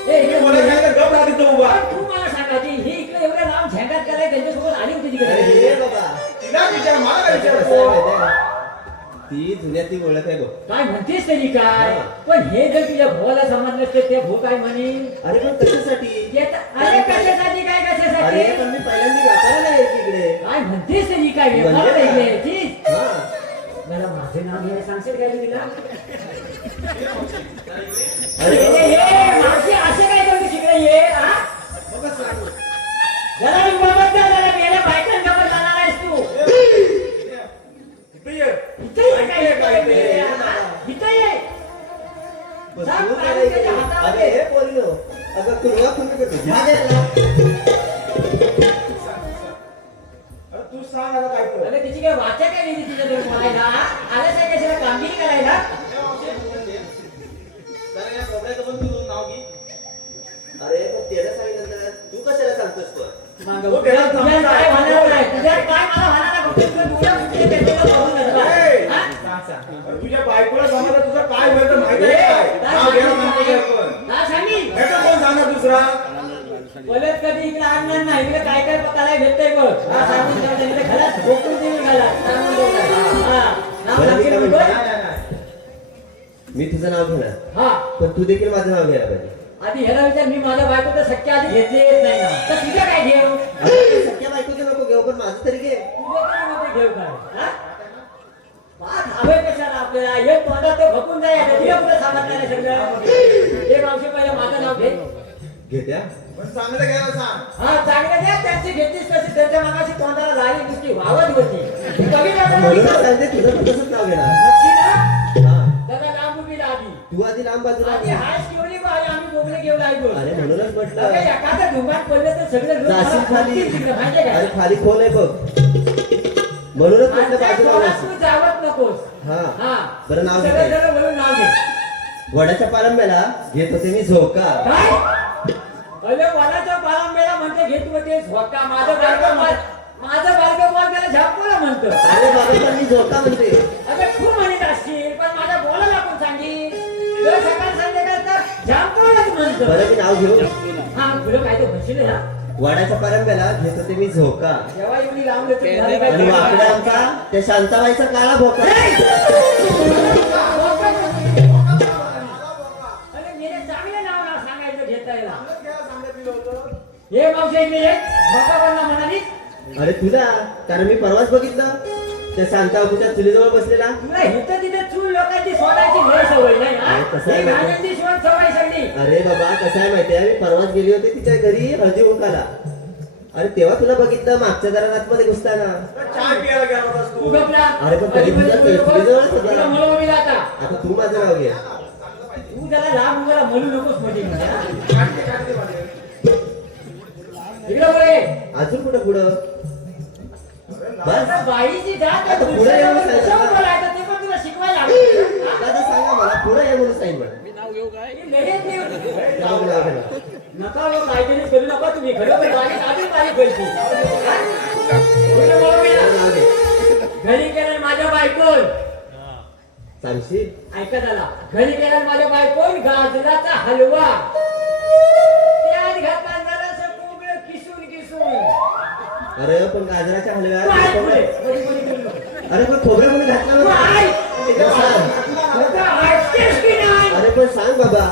ए, हे बोलत नाही तर गप राहा तिथं उभा. तू मला सांगायची ही इकडे एवढं लांब झेंगात करायला त्यांच्यासोबत आली होती अरे तिकडे. हे बाबा, तिला विचार, मला काय कसं आहे विचारतो? माहिती आहे? ती जुन्यातली ओळख आहे बघ. काय म्हणतेस तरी काय? पण हे जर तुझ्या भावाला समजलं तर ते भाऊ काय म्हणे? अरे पण कशासाठी? अरे कशासाठी काय अरे कशासाठी? पण मी पहिल्यांदा व्यापाराला यायची इकडे. काय म्हणतेस तरी काय? म्हणजे व्यवहार काय? नाही घ्यायची? हा. मला माझे नाव घ्यायला सांगशील काय तू तिला? अरे हे मावशी असं काय करतो तिकडे ये? हा? जरा तू बघत जा, जरा गेल्या बायकांजवळ जाणार आहेस तू. इथे ये. इथे ये काय ये? इथे ये. पण सांग तू काय काय त्याच्या केलं? हातामध्ये. अरे हे पोरीनो, अगं कुरवा तुम्ही करतो. घ्या घेतला. अरे तू सांग आता काय कर. अरे तिची काय वाचा काय नाही तिच्याजवळ बोलायला? आल्यास आहे कशाला कामगिरी करायला? अरे पण त्याला सांगितलं तू कशाला सांगतोस पण? तुझ्यात काय होणार नाही. तुझ्यात काय मला होणार नाही. फक्त तुझं डोळ्या उघडे भेटायला बघून जातो. ए, हा? अरे तुझ्या बायकोला समजलं तुझं काय होईल तर माहिती आहे काय? नाव घ्यायला म्हणतो काय पण. हा, सांगितलं. ह्याचं कोण सांगणार दुसरा? बोलत कधी इकडे आणणार नाही. इकडे काय काय पकायला भेटतंय बघ. हा, सांगून ठेवलं. इकडे घरात झोपून देऊन घाला. सांगून ठेवलं. हा. नाव बरं, मी सांगशील काय बोल. नाही, नाही, नाही. मी तुझं नाव घेणार, हा. पण तू देखील माझं नाव घ्यायला पाहिजे. आधी ह्याला विचार, मी माझ्या बायको तर सख्या आधी घेतलेच नाही ना. तर तुझ्या काय घेऊ? अरे सख्या बायकोचं नको घेऊ, पण माझं तरी घे. तुझ्या तरी मध्ये घेऊ काय? हा? पाच हवे कशाला आपल्याला? हे तोंडात तो भपून जायचं. तुला कुठं सांगत नाही सगळं. हे मावशी पहिले माझं नाव घे. घेत्या? पण चांगलं घ्यायला सांग. हा, चांगलं द्या. त्यांची घेतलीस कशी? त्यांच्या मगाशी तोंडाला लागली नुसती वावत होती. ती बघितलं तर म्हणून नक्की सांगते तुझं पण तसंच नाव घेणार. ना? हा. त्याला लांब उभी आधी. तू आधी लांब बाजूला आधी घे. हाच केवढी बाई आम्ही बोगले घेऊन लागलो. अरे म्हणूनच अगं, म्हटलं एखादं ढुंगात पडलं तर सगळे लोक मला जाशील खाली. बोलतील तिकडे, माहितीये का? अरे खाली खोल आहे बघ. म्हणूनच म्हटलं आमच्या बाजूला तोंडात बस. तू जावत नकोस. हा. हा. बरं, नाव घे सगळं काय? जरा वळून नाव घे. वडाच्या पारंब्याला घेत होते मी झोका. काय? अरे वनाच्या पारंब्याला म्हणते घेत होते झोका. माझं बारकं बॉल त्याला झापकोला म्हणतं. अरे बाबा पण मी झोका म्हणते. अगं खूप म्हणत असतील, पण माझ्या बॉलाला आपण सांगेल. जर सकाळ संध्याकाळ तर झापकोलाच म्हणतं. बरं मी नाव घेऊ. हा, तुला काय ते म्हणशील ना? वडाच्या पारंब्याला घेत होते मी झोका. जेव्हा एवढी लांब येते, आणि वाकड्या आमचा त्या शांताबाईचा काळा भोका. अरे मेरे चांगले नाव ना सांगायचं घेता येईल हे मावशी इकडे ये बघा कोणला म्हणाली अरे तुला कारण मी परवाच बघितलं त्या शांताबापूच्या चुलीजवळ बसलेला. तुला इथं तिथं चूल लोकांची सोडायची लय सवय नाही हा? अरे कसं आहे ही माहिती? घाणेरडी सोड सवय सगळी अरे बाबा कसं आहे माहितीये मी परवाच गेली होती तिच्या घरी हळदी उरकाला. अरे तेव्हा तुला बघितलं मागच्या दारात आतमध्ये घुसताना. चहा प्यायला गेला होतास तू तू. गपला अरे पण कधी तुझा चुलीजवळच होता. तुला मला उभी राहता आता तू माझं नाव घे. तू त्याला लहान मुलाला म्हणू नकोस मध्ये म्हणजे हा? इकडे बोले अजून कुठं पुढं बस आता बाईची जात आता पुढे येऊन सांगा. कसं बोलायचं ते पण तुला शिकवायला लागेल. आता तर सांगा मला पुढे ये म्हणून सांग मला. ही लगेच नाही होत. नाव नाव घे. नका हो, काहीतरी करू नका तुम्ही खरोखर बारीक आधीच बारीक व्हायची नाव घे. घरी केलं माझ्या बायकोन सांगशील ऐकत आला घरी केलं माझ्या बायकोन गाजराचा हलवा त्यात घातला जरासं कोंबडं किसून किसून अरे पण गाजराच्या तू हलव्यात ऐक पुढे. मध्ये मध्ये बोलू नको. अरे पण खोबऱ्यामध्ये घातलं तू ना. ऐक. हे सांग. आता ऐकतेस की नाही? अरे पण सांग बाबा.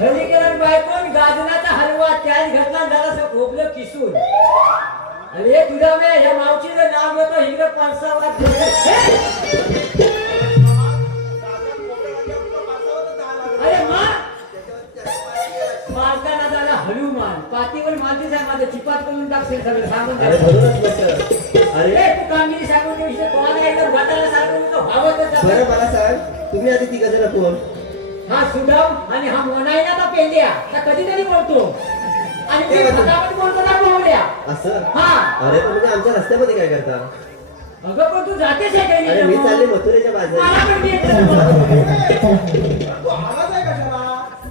घरी केलं बायकोन गाजराचा हलवा त्यात घातला जरासं खोबरं किसून अरे तुझ्या वेळ ह्या मावशीचं नाव घेतो इकडे पंचावत अरे मा मारताना झाला हनुमान पातीवर मारतीच आहे माझं चिपात करून टाकशील सगळं सांगून अरे द्या. म्हणूनच म्हटलं. अरे अरे तू कामगिरी सांगून देऊ शकतो कोणाला एकदम घाटाला सांगून तो भावतच बरं जातो. मला सांग तुम्ही आधी तिघ जण कोण. हा सुडम आणि हा मोनाईना का पेंड्या का कधीतरी बोलतो आणि ते फटाफट बोलतो ना बोलल्या असं हा अरे पण तुम्ही आमच्या रस्त्यामध्ये काय करता. अगं पण तू जातेच आहे काही अरे मी चालले मथुरेच्या बाजूला. मला पण घे. तू आवाज आहे कशाला?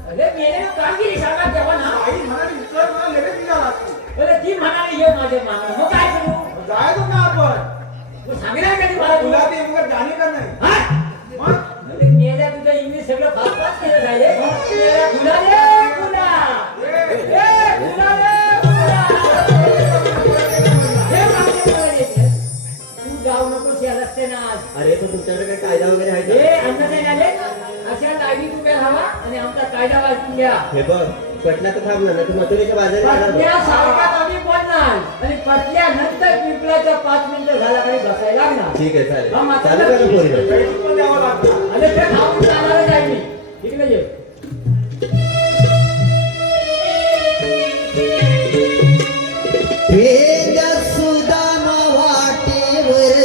अरे मेरे ना कामगिरी सांगा तेव्हा ना आई म्हणाली विचार मला लगेच निघाला तू. अरे ती म्हणाली ये माझे मामा मग काय करू जायचो ना आपण. तू सांगणार कधी मला तुला तुला ते एवढं जाणे का नाही? हा? मग? अरे मेल्या तुझं इंग्लिश सगळं फास्ट फास्ट केलं जाईल तुला रे तुला तू जाऊ नकोस या रस्त्यानं अरे पण तुमच्याकडे काय कायदा वगैरे आहे हे का. अन्नदान आले अशा लाईनीत उभ्या राहा आणि आमचा कायदा वाचून घ्या हे बघ पटला तर थांब ना तू मथुरेच्या बाजारात जाणार बघ. पटल्यासारखाच आम्ही बोलणार आणि पटल्यानंतर पिंपळाच्या 5 मिनिटं झाला काही बसायला लागणार ठीक आहे चालेल हा, मात्र चालू करा पोरीला. पैसे पण द्यावं लागतं. आणि ते खाऊन चालणार आहे मी इकडे ये वेद सुदामा वाटेवर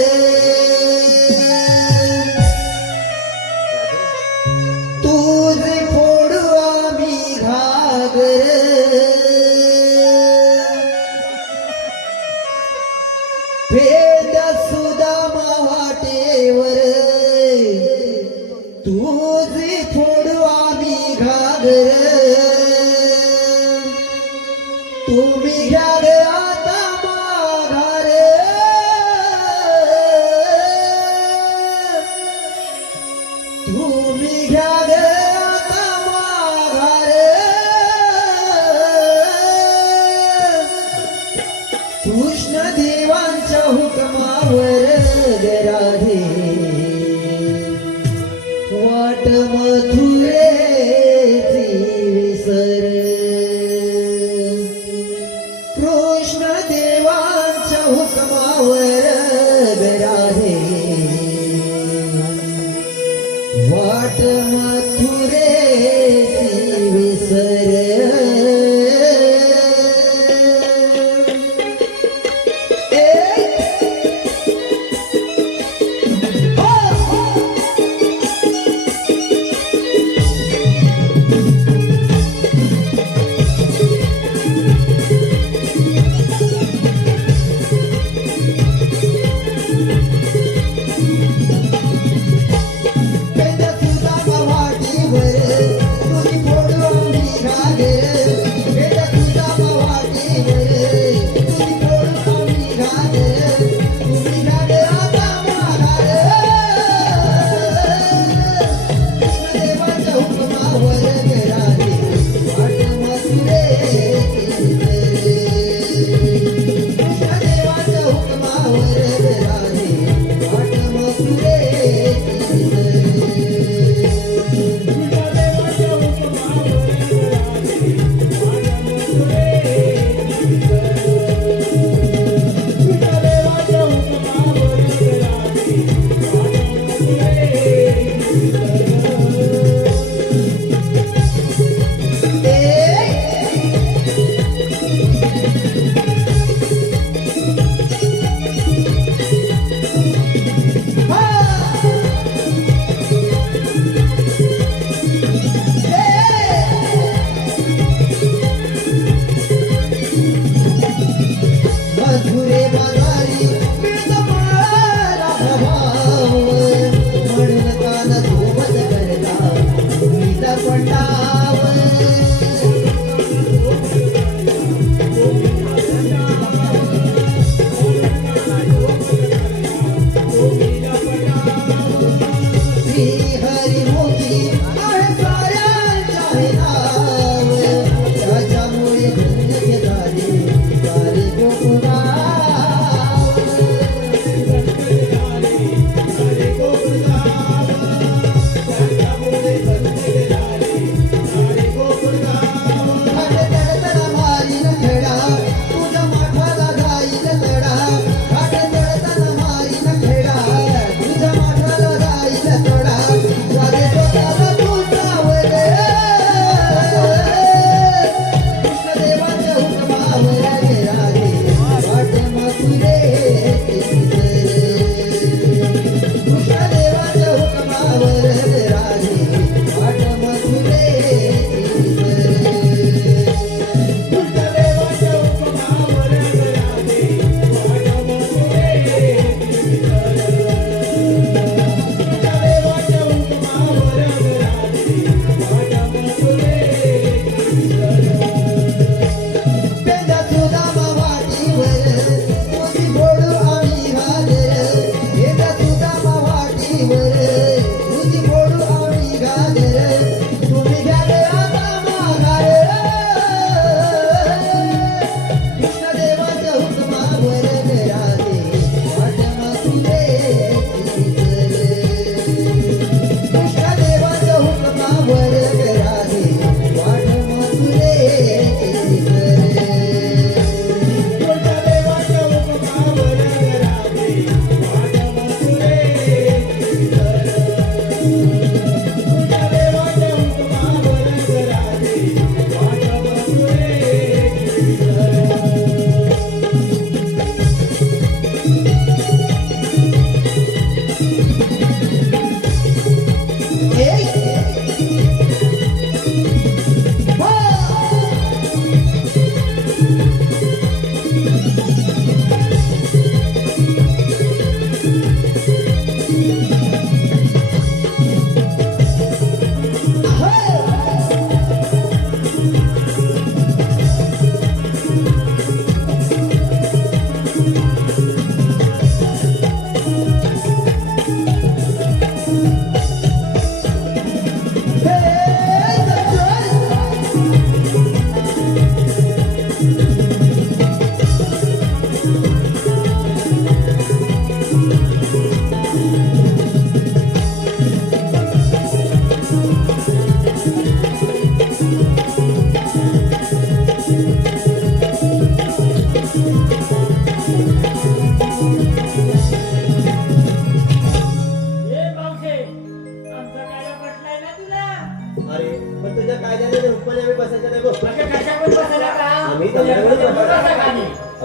तुझ फोडू आम्ही घागर वेद सुदामा वाटेवर तुझ फोडू आम्ही घागर तुम्ही घ्या रे आता माघार तुम्ही घ्या रे आता माघार कृष्ण देवांच्या हुकमावर राधे वाट मथुरेची विसर कृष्ण देवांच्या हुकमावर राधे वाट मथुरेची विसर पेंड सुदामा वाटेवर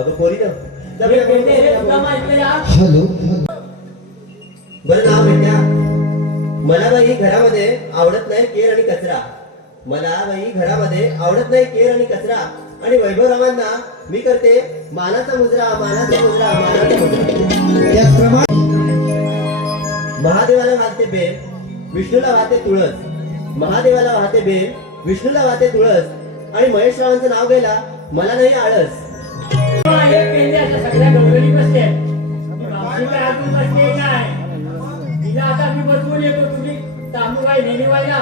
अगं पोरी हे पेंटे रे, तुला ना माहिती आहे ना? हॅलो बरं नाव भेटल्या मला बाई घरामध्ये आवडत नाही केर आणि कचरा. मला बाई घरामध्ये आवडत नाही केर आणि कचरा. आणि वैभवरावांना मी करते मानाचा मुजरा मानाचा मुजरा मानाचा मुजरा. त्याचप्रमाणे महादेवाला वाहते बेल विष्णूला वाहते तुळस. महादेवाला वाहते बेल विष्णूला वाहते तुळस. आणि महेश रावांचं नाव घ्यायला मला नाही आळस. हे पेंटे आता सगळ्या डोंगरी बसते. मावशी काय अजून बसते काय? तिला आता मी बसवून येतो. तुम्ही तांबू काय नेली व्हायला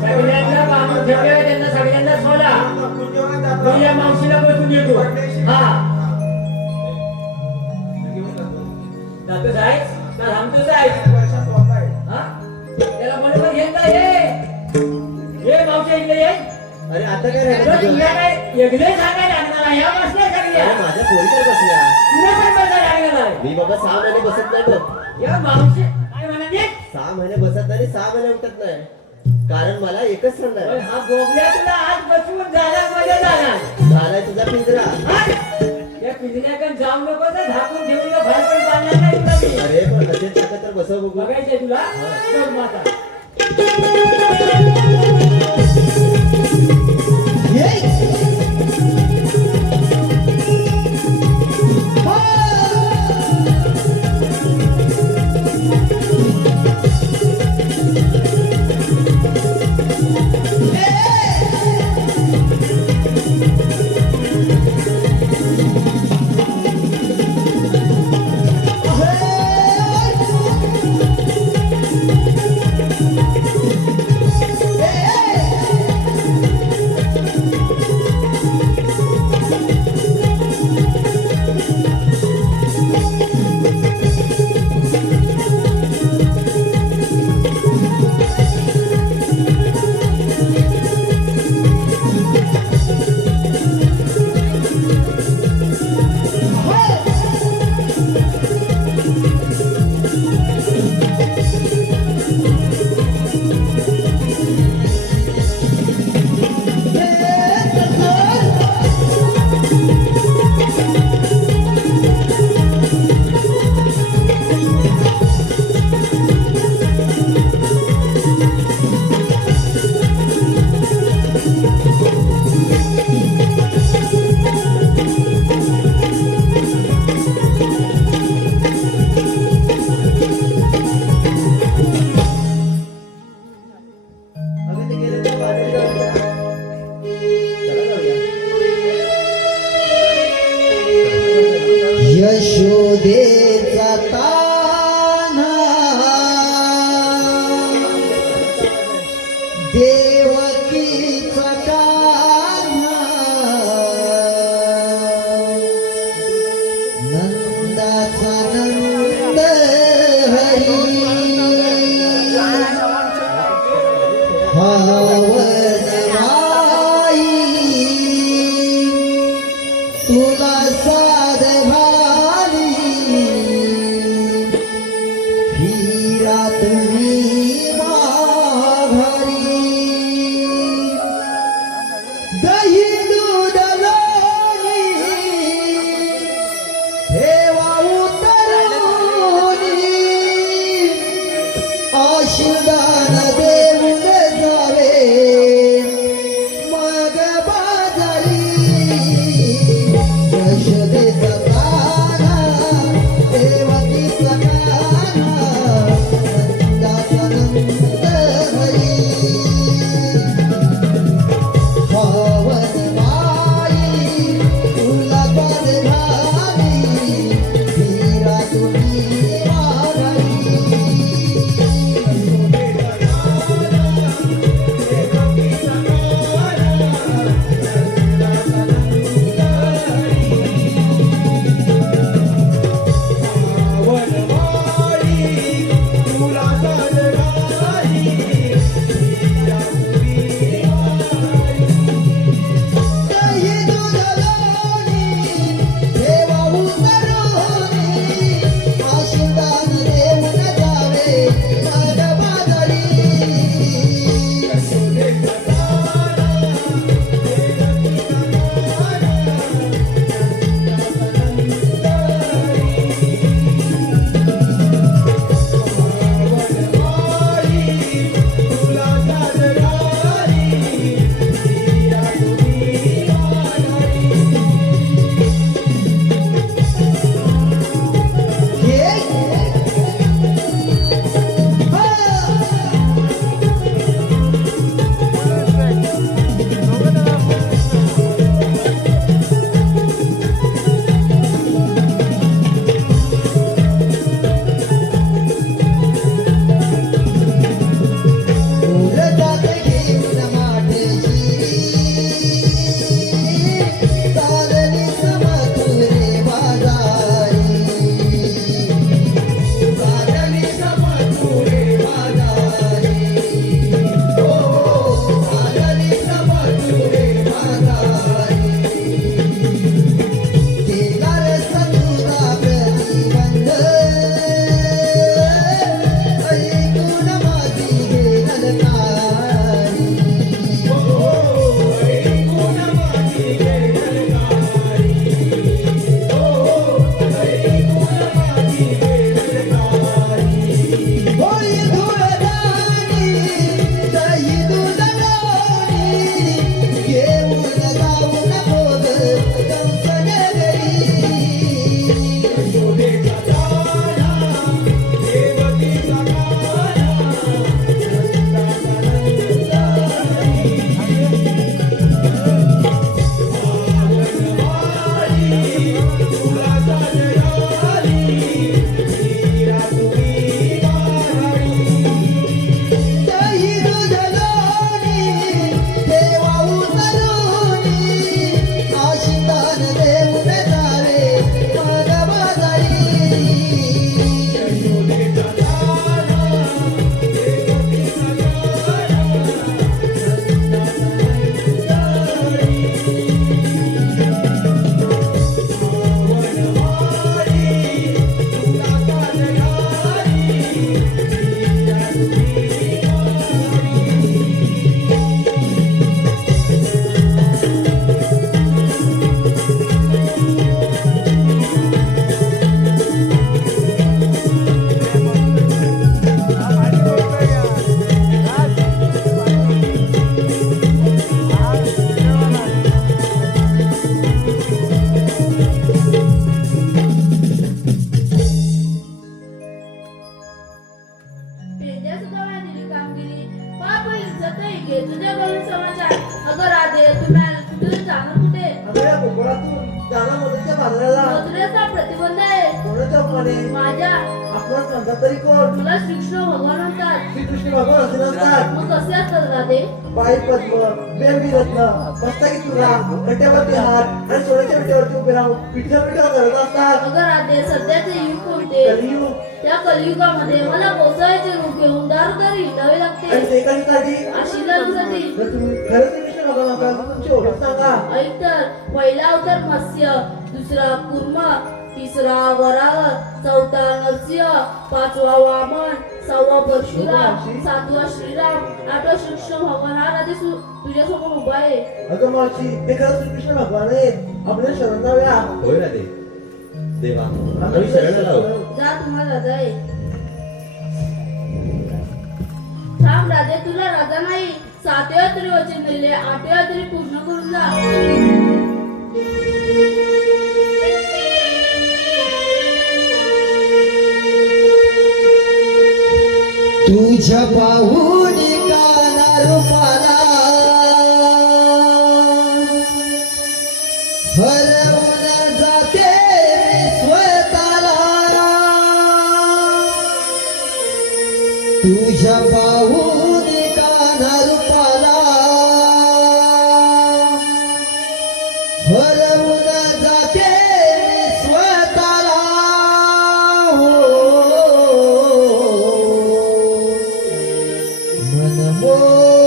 सगळ्यांना बांधून ठेवले, त्यांना सगळ्यांना सोडा. मी या मावशीला बसवून येतो. हा जातो साहेब का थांबतो साहेब? हा त्याला बरोबर घेत नाही हे मावशी इकडे ये. अरे आता काय राहिलं तुला तुझं? काय वेगळे सांगायला लागणार आहे? या बसल्या सगळ्या अरे माझ्या पोरीतर बसल्या. तुला पण बसायला लागणार आहे. मी बाबा 6 महिने बसत नाही बघ. या मावशी काय म्हणाले? 6 महिने बसत नाही 6 महिने उठत नाही. कारण मला एकच पण सांगणार हा बोबड्या तुला आज बसवून जाणार म्हणजे जाणार. झालाय तुझा पिंजरा. हा? या पिंजऱ्याकडे जाऊ नको तर झाकून ठेवून बाहेर पण पाडणार नाही तुला मी. अरे पण असेल ताकद तर बसव बघू. बघायचंय तुला बघ माता. घे तुझ्या घरी समाचार. अगं राधे तुला जाणार कुठे? अगं या गोकुळातून जाणं मधुरच्या बाजाराला मथुरेचा प्रतिबंध आहे. कोणाच्या मने माझ्या आपला सांगा तरी कोण? तुला श्रीकृष्ण भगवान म्हणतात. श्रीकृष्ण भगवान असे नसतात. मग कसे असतात राधे? पाय पद्म बेंबी रत्न मस्तकी तुरा कंट्यावरती हात आणि सोन्याच्या विटेवरती उभे राहून पिठ्या पिठ्या करत असतात. अगं राधे सध्याचे युग कोणते? कलियुग त्या कलियुगामध्ये मला गोसाळ्याचे रूप घेऊन दारोदारी हिंडावे आणि लागते. ते कशासाठी? आशीर्वादासाठी. जर तुम्ही खरंच श्रीकृष्ण भगवान असाल तर तुमची ओळख सांगा. ऐक तर, पहिला अवतार मत्स्य, दुसरा कुर्म, तिसरा वराह, चौथा नरसिंह, पाचवा वामन, सहावा परशुराम, सातवा श्रीराम, आठवा श्रीकृष्ण भगवान. हा राधे तुझ्यासमोर उभा आहे. अगं मावशी हे खरंच श्रीकृष्ण भगवान आहेत. आपल्या शरण जाऊया. होय राधे देवा आम्ही शरण आलो. जा तुम्हाला राजा आहे. थांब राधे, तुला राजा नाही. 7 वेळा तरी वचन दिले, 8 वेळा तरी पूर्ण करून जा. तुझ्या पाहून काना रूपाला हरवून जाते स्वतःला. तुझ्या पाहून काना रूपाला हरवून जाते स्वतःला. हो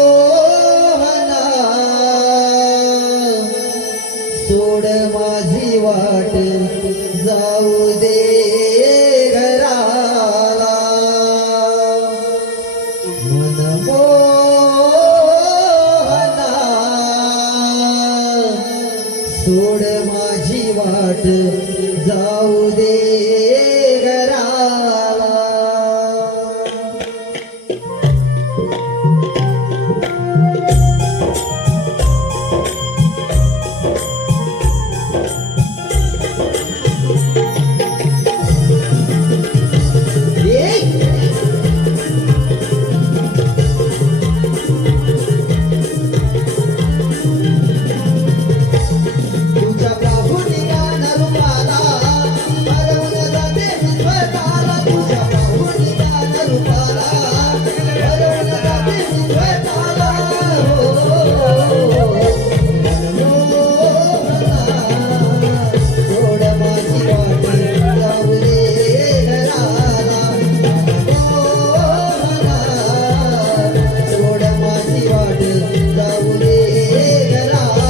मनमोहना सोड माझी वाट जाऊ दे घराला. मनमोहना सोड माझी वाट जाऊ दे घराला. तुझ्या बाहुली गाणं रूपाला हरवून जाते मी स्वतःला. तुझ्या बाहुली गाणं रूपाला हरवून जाते मी स्वतःला. सोड माझी वाट जाऊ दे घराला. सोड माझी वाट जाऊ दे घराला.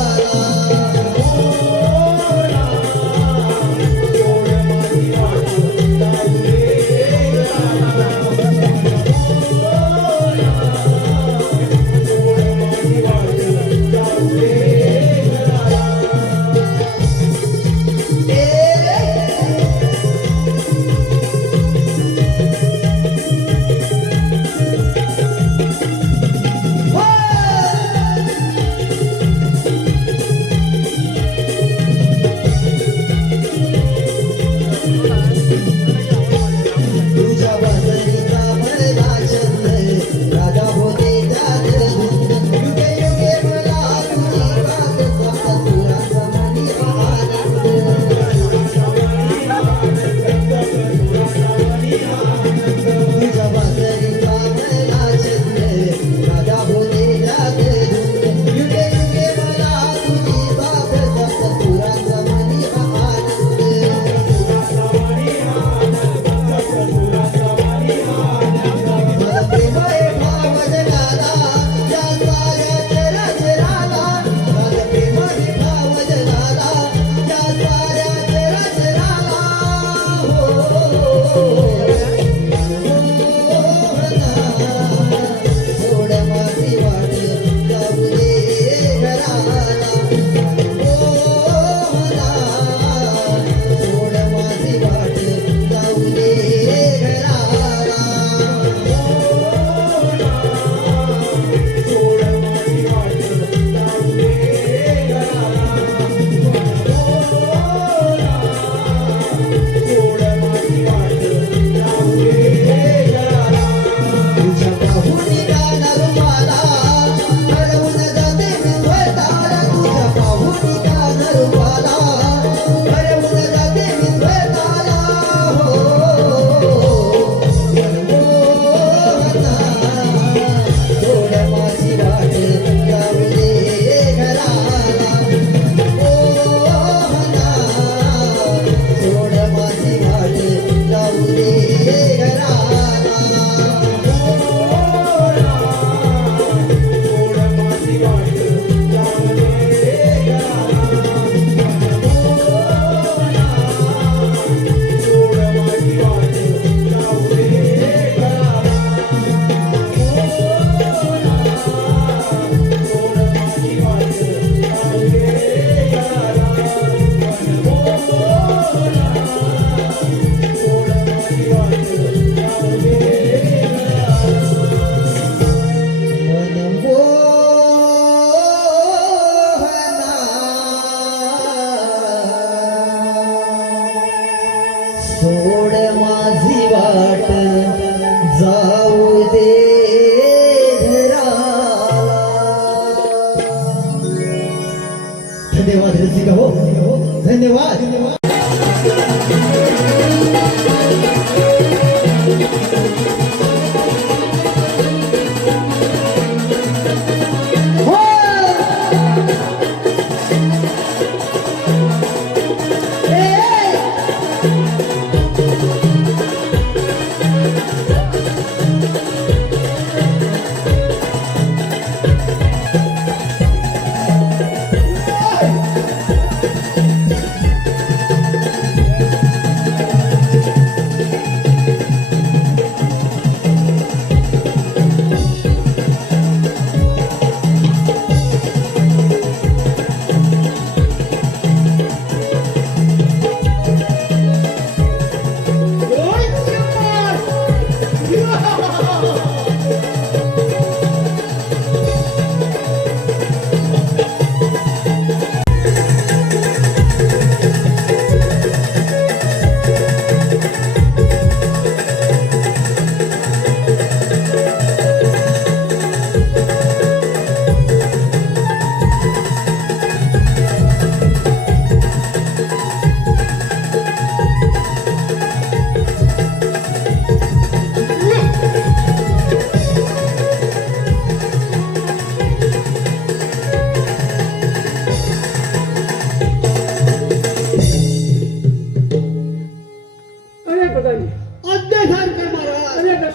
तुझ्या बदलीचा मला छंद राधा होते त्यात धुंद. युगे युगे मला तुझी बात सप्त सुराचा मनी आनंद. तुझ्या बदलीचा मला छंद राधा होते त्यात धुंद. युगे युगे मला तुझी बात सप्त सुराचा मनी आनंद. मला प्रेम आहे भाव जगाला या साऱ्या चराचराला. मला प्रेम आहे भाव जगाला या साऱ्या चराचराला. हो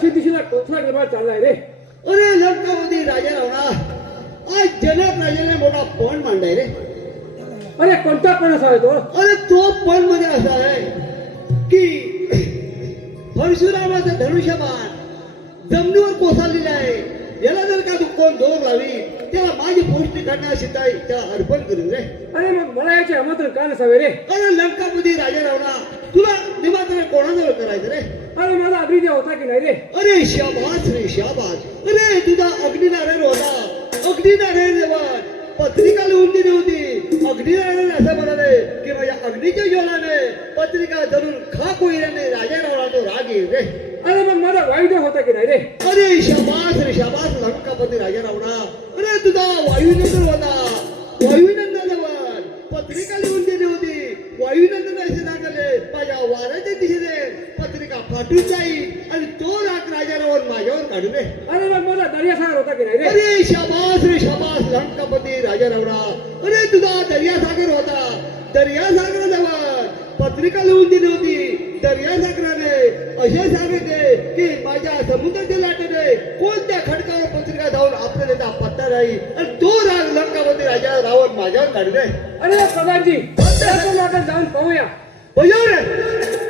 दक्षिण दिशेला टोचला निर्माण चाललाय रे. अरे लंकामध्ये राजा रावणा आज जनक राजाने मोठा पण मांडलाय रे. अरे कोणता पण असा आहे तो? अरे तो पण मध्ये असा आहे की परशुरामाचं धनुष्यबाण जमिनीवर कोसळलेलं आहे. याला जर का तू कोण दोर लावी त्याला माझी पौष्टी करण्याची त्याला अर्पण करीन रे. अरे मग मला याचे आमंत्रण का नसावे रे? अरे लंकामध्ये राजा रावणा तुला निमंत्रण कोणाजवळ करायचं रे? अरे माझा अभिजय होता की नाही रे? अरे शाबास रे शाबास. अरे तुझा अग्निनारायण होता. अग्निनारायण देवान पत्रिका लिहून दिली होती. अग्निनारायण असं म्हणाले की माझ्या अग्नीच्या ज्वलाने पत्रिका धरून खाक होईल्याने राजा रावणा तो राग येईल रे. अरे मग माझा वायुदेव होता की नाही रे? अरे शाबास रे शाबास लंकापती राजा रावणा. अरे तुझा वायुनंदन होता. वायुनंदन देवान पत्रिका लिहून दिली होती. वायुनंदन असे सांगले माझ्या वाऱ्याच्या दिशेने पत्रिका फाटून जाईल आणि तो राग राजा रावण माझ्यावर काढू रे. अरे मग माझा दर्यासागर होता की नाही रे? अरे शाबास रे शाबास लंकापती राजा रावणा. अरे तुझा दर्यासागर होता. दर्यासागर जवळ पत्रिका लिहून दिली होती. दर्यासागराने असे सांगितले की माझ्या समुद्राच्या लाटेने कोणत्या खडकावर पत्रिका धावून आपल्याला त्याचा पत्ता नाही आणि तो राग लंकापती राजा रावण माझ्यावर काढू रे. अरे प्रधानजी आपण जाऊन पाहूया. बजाव रे.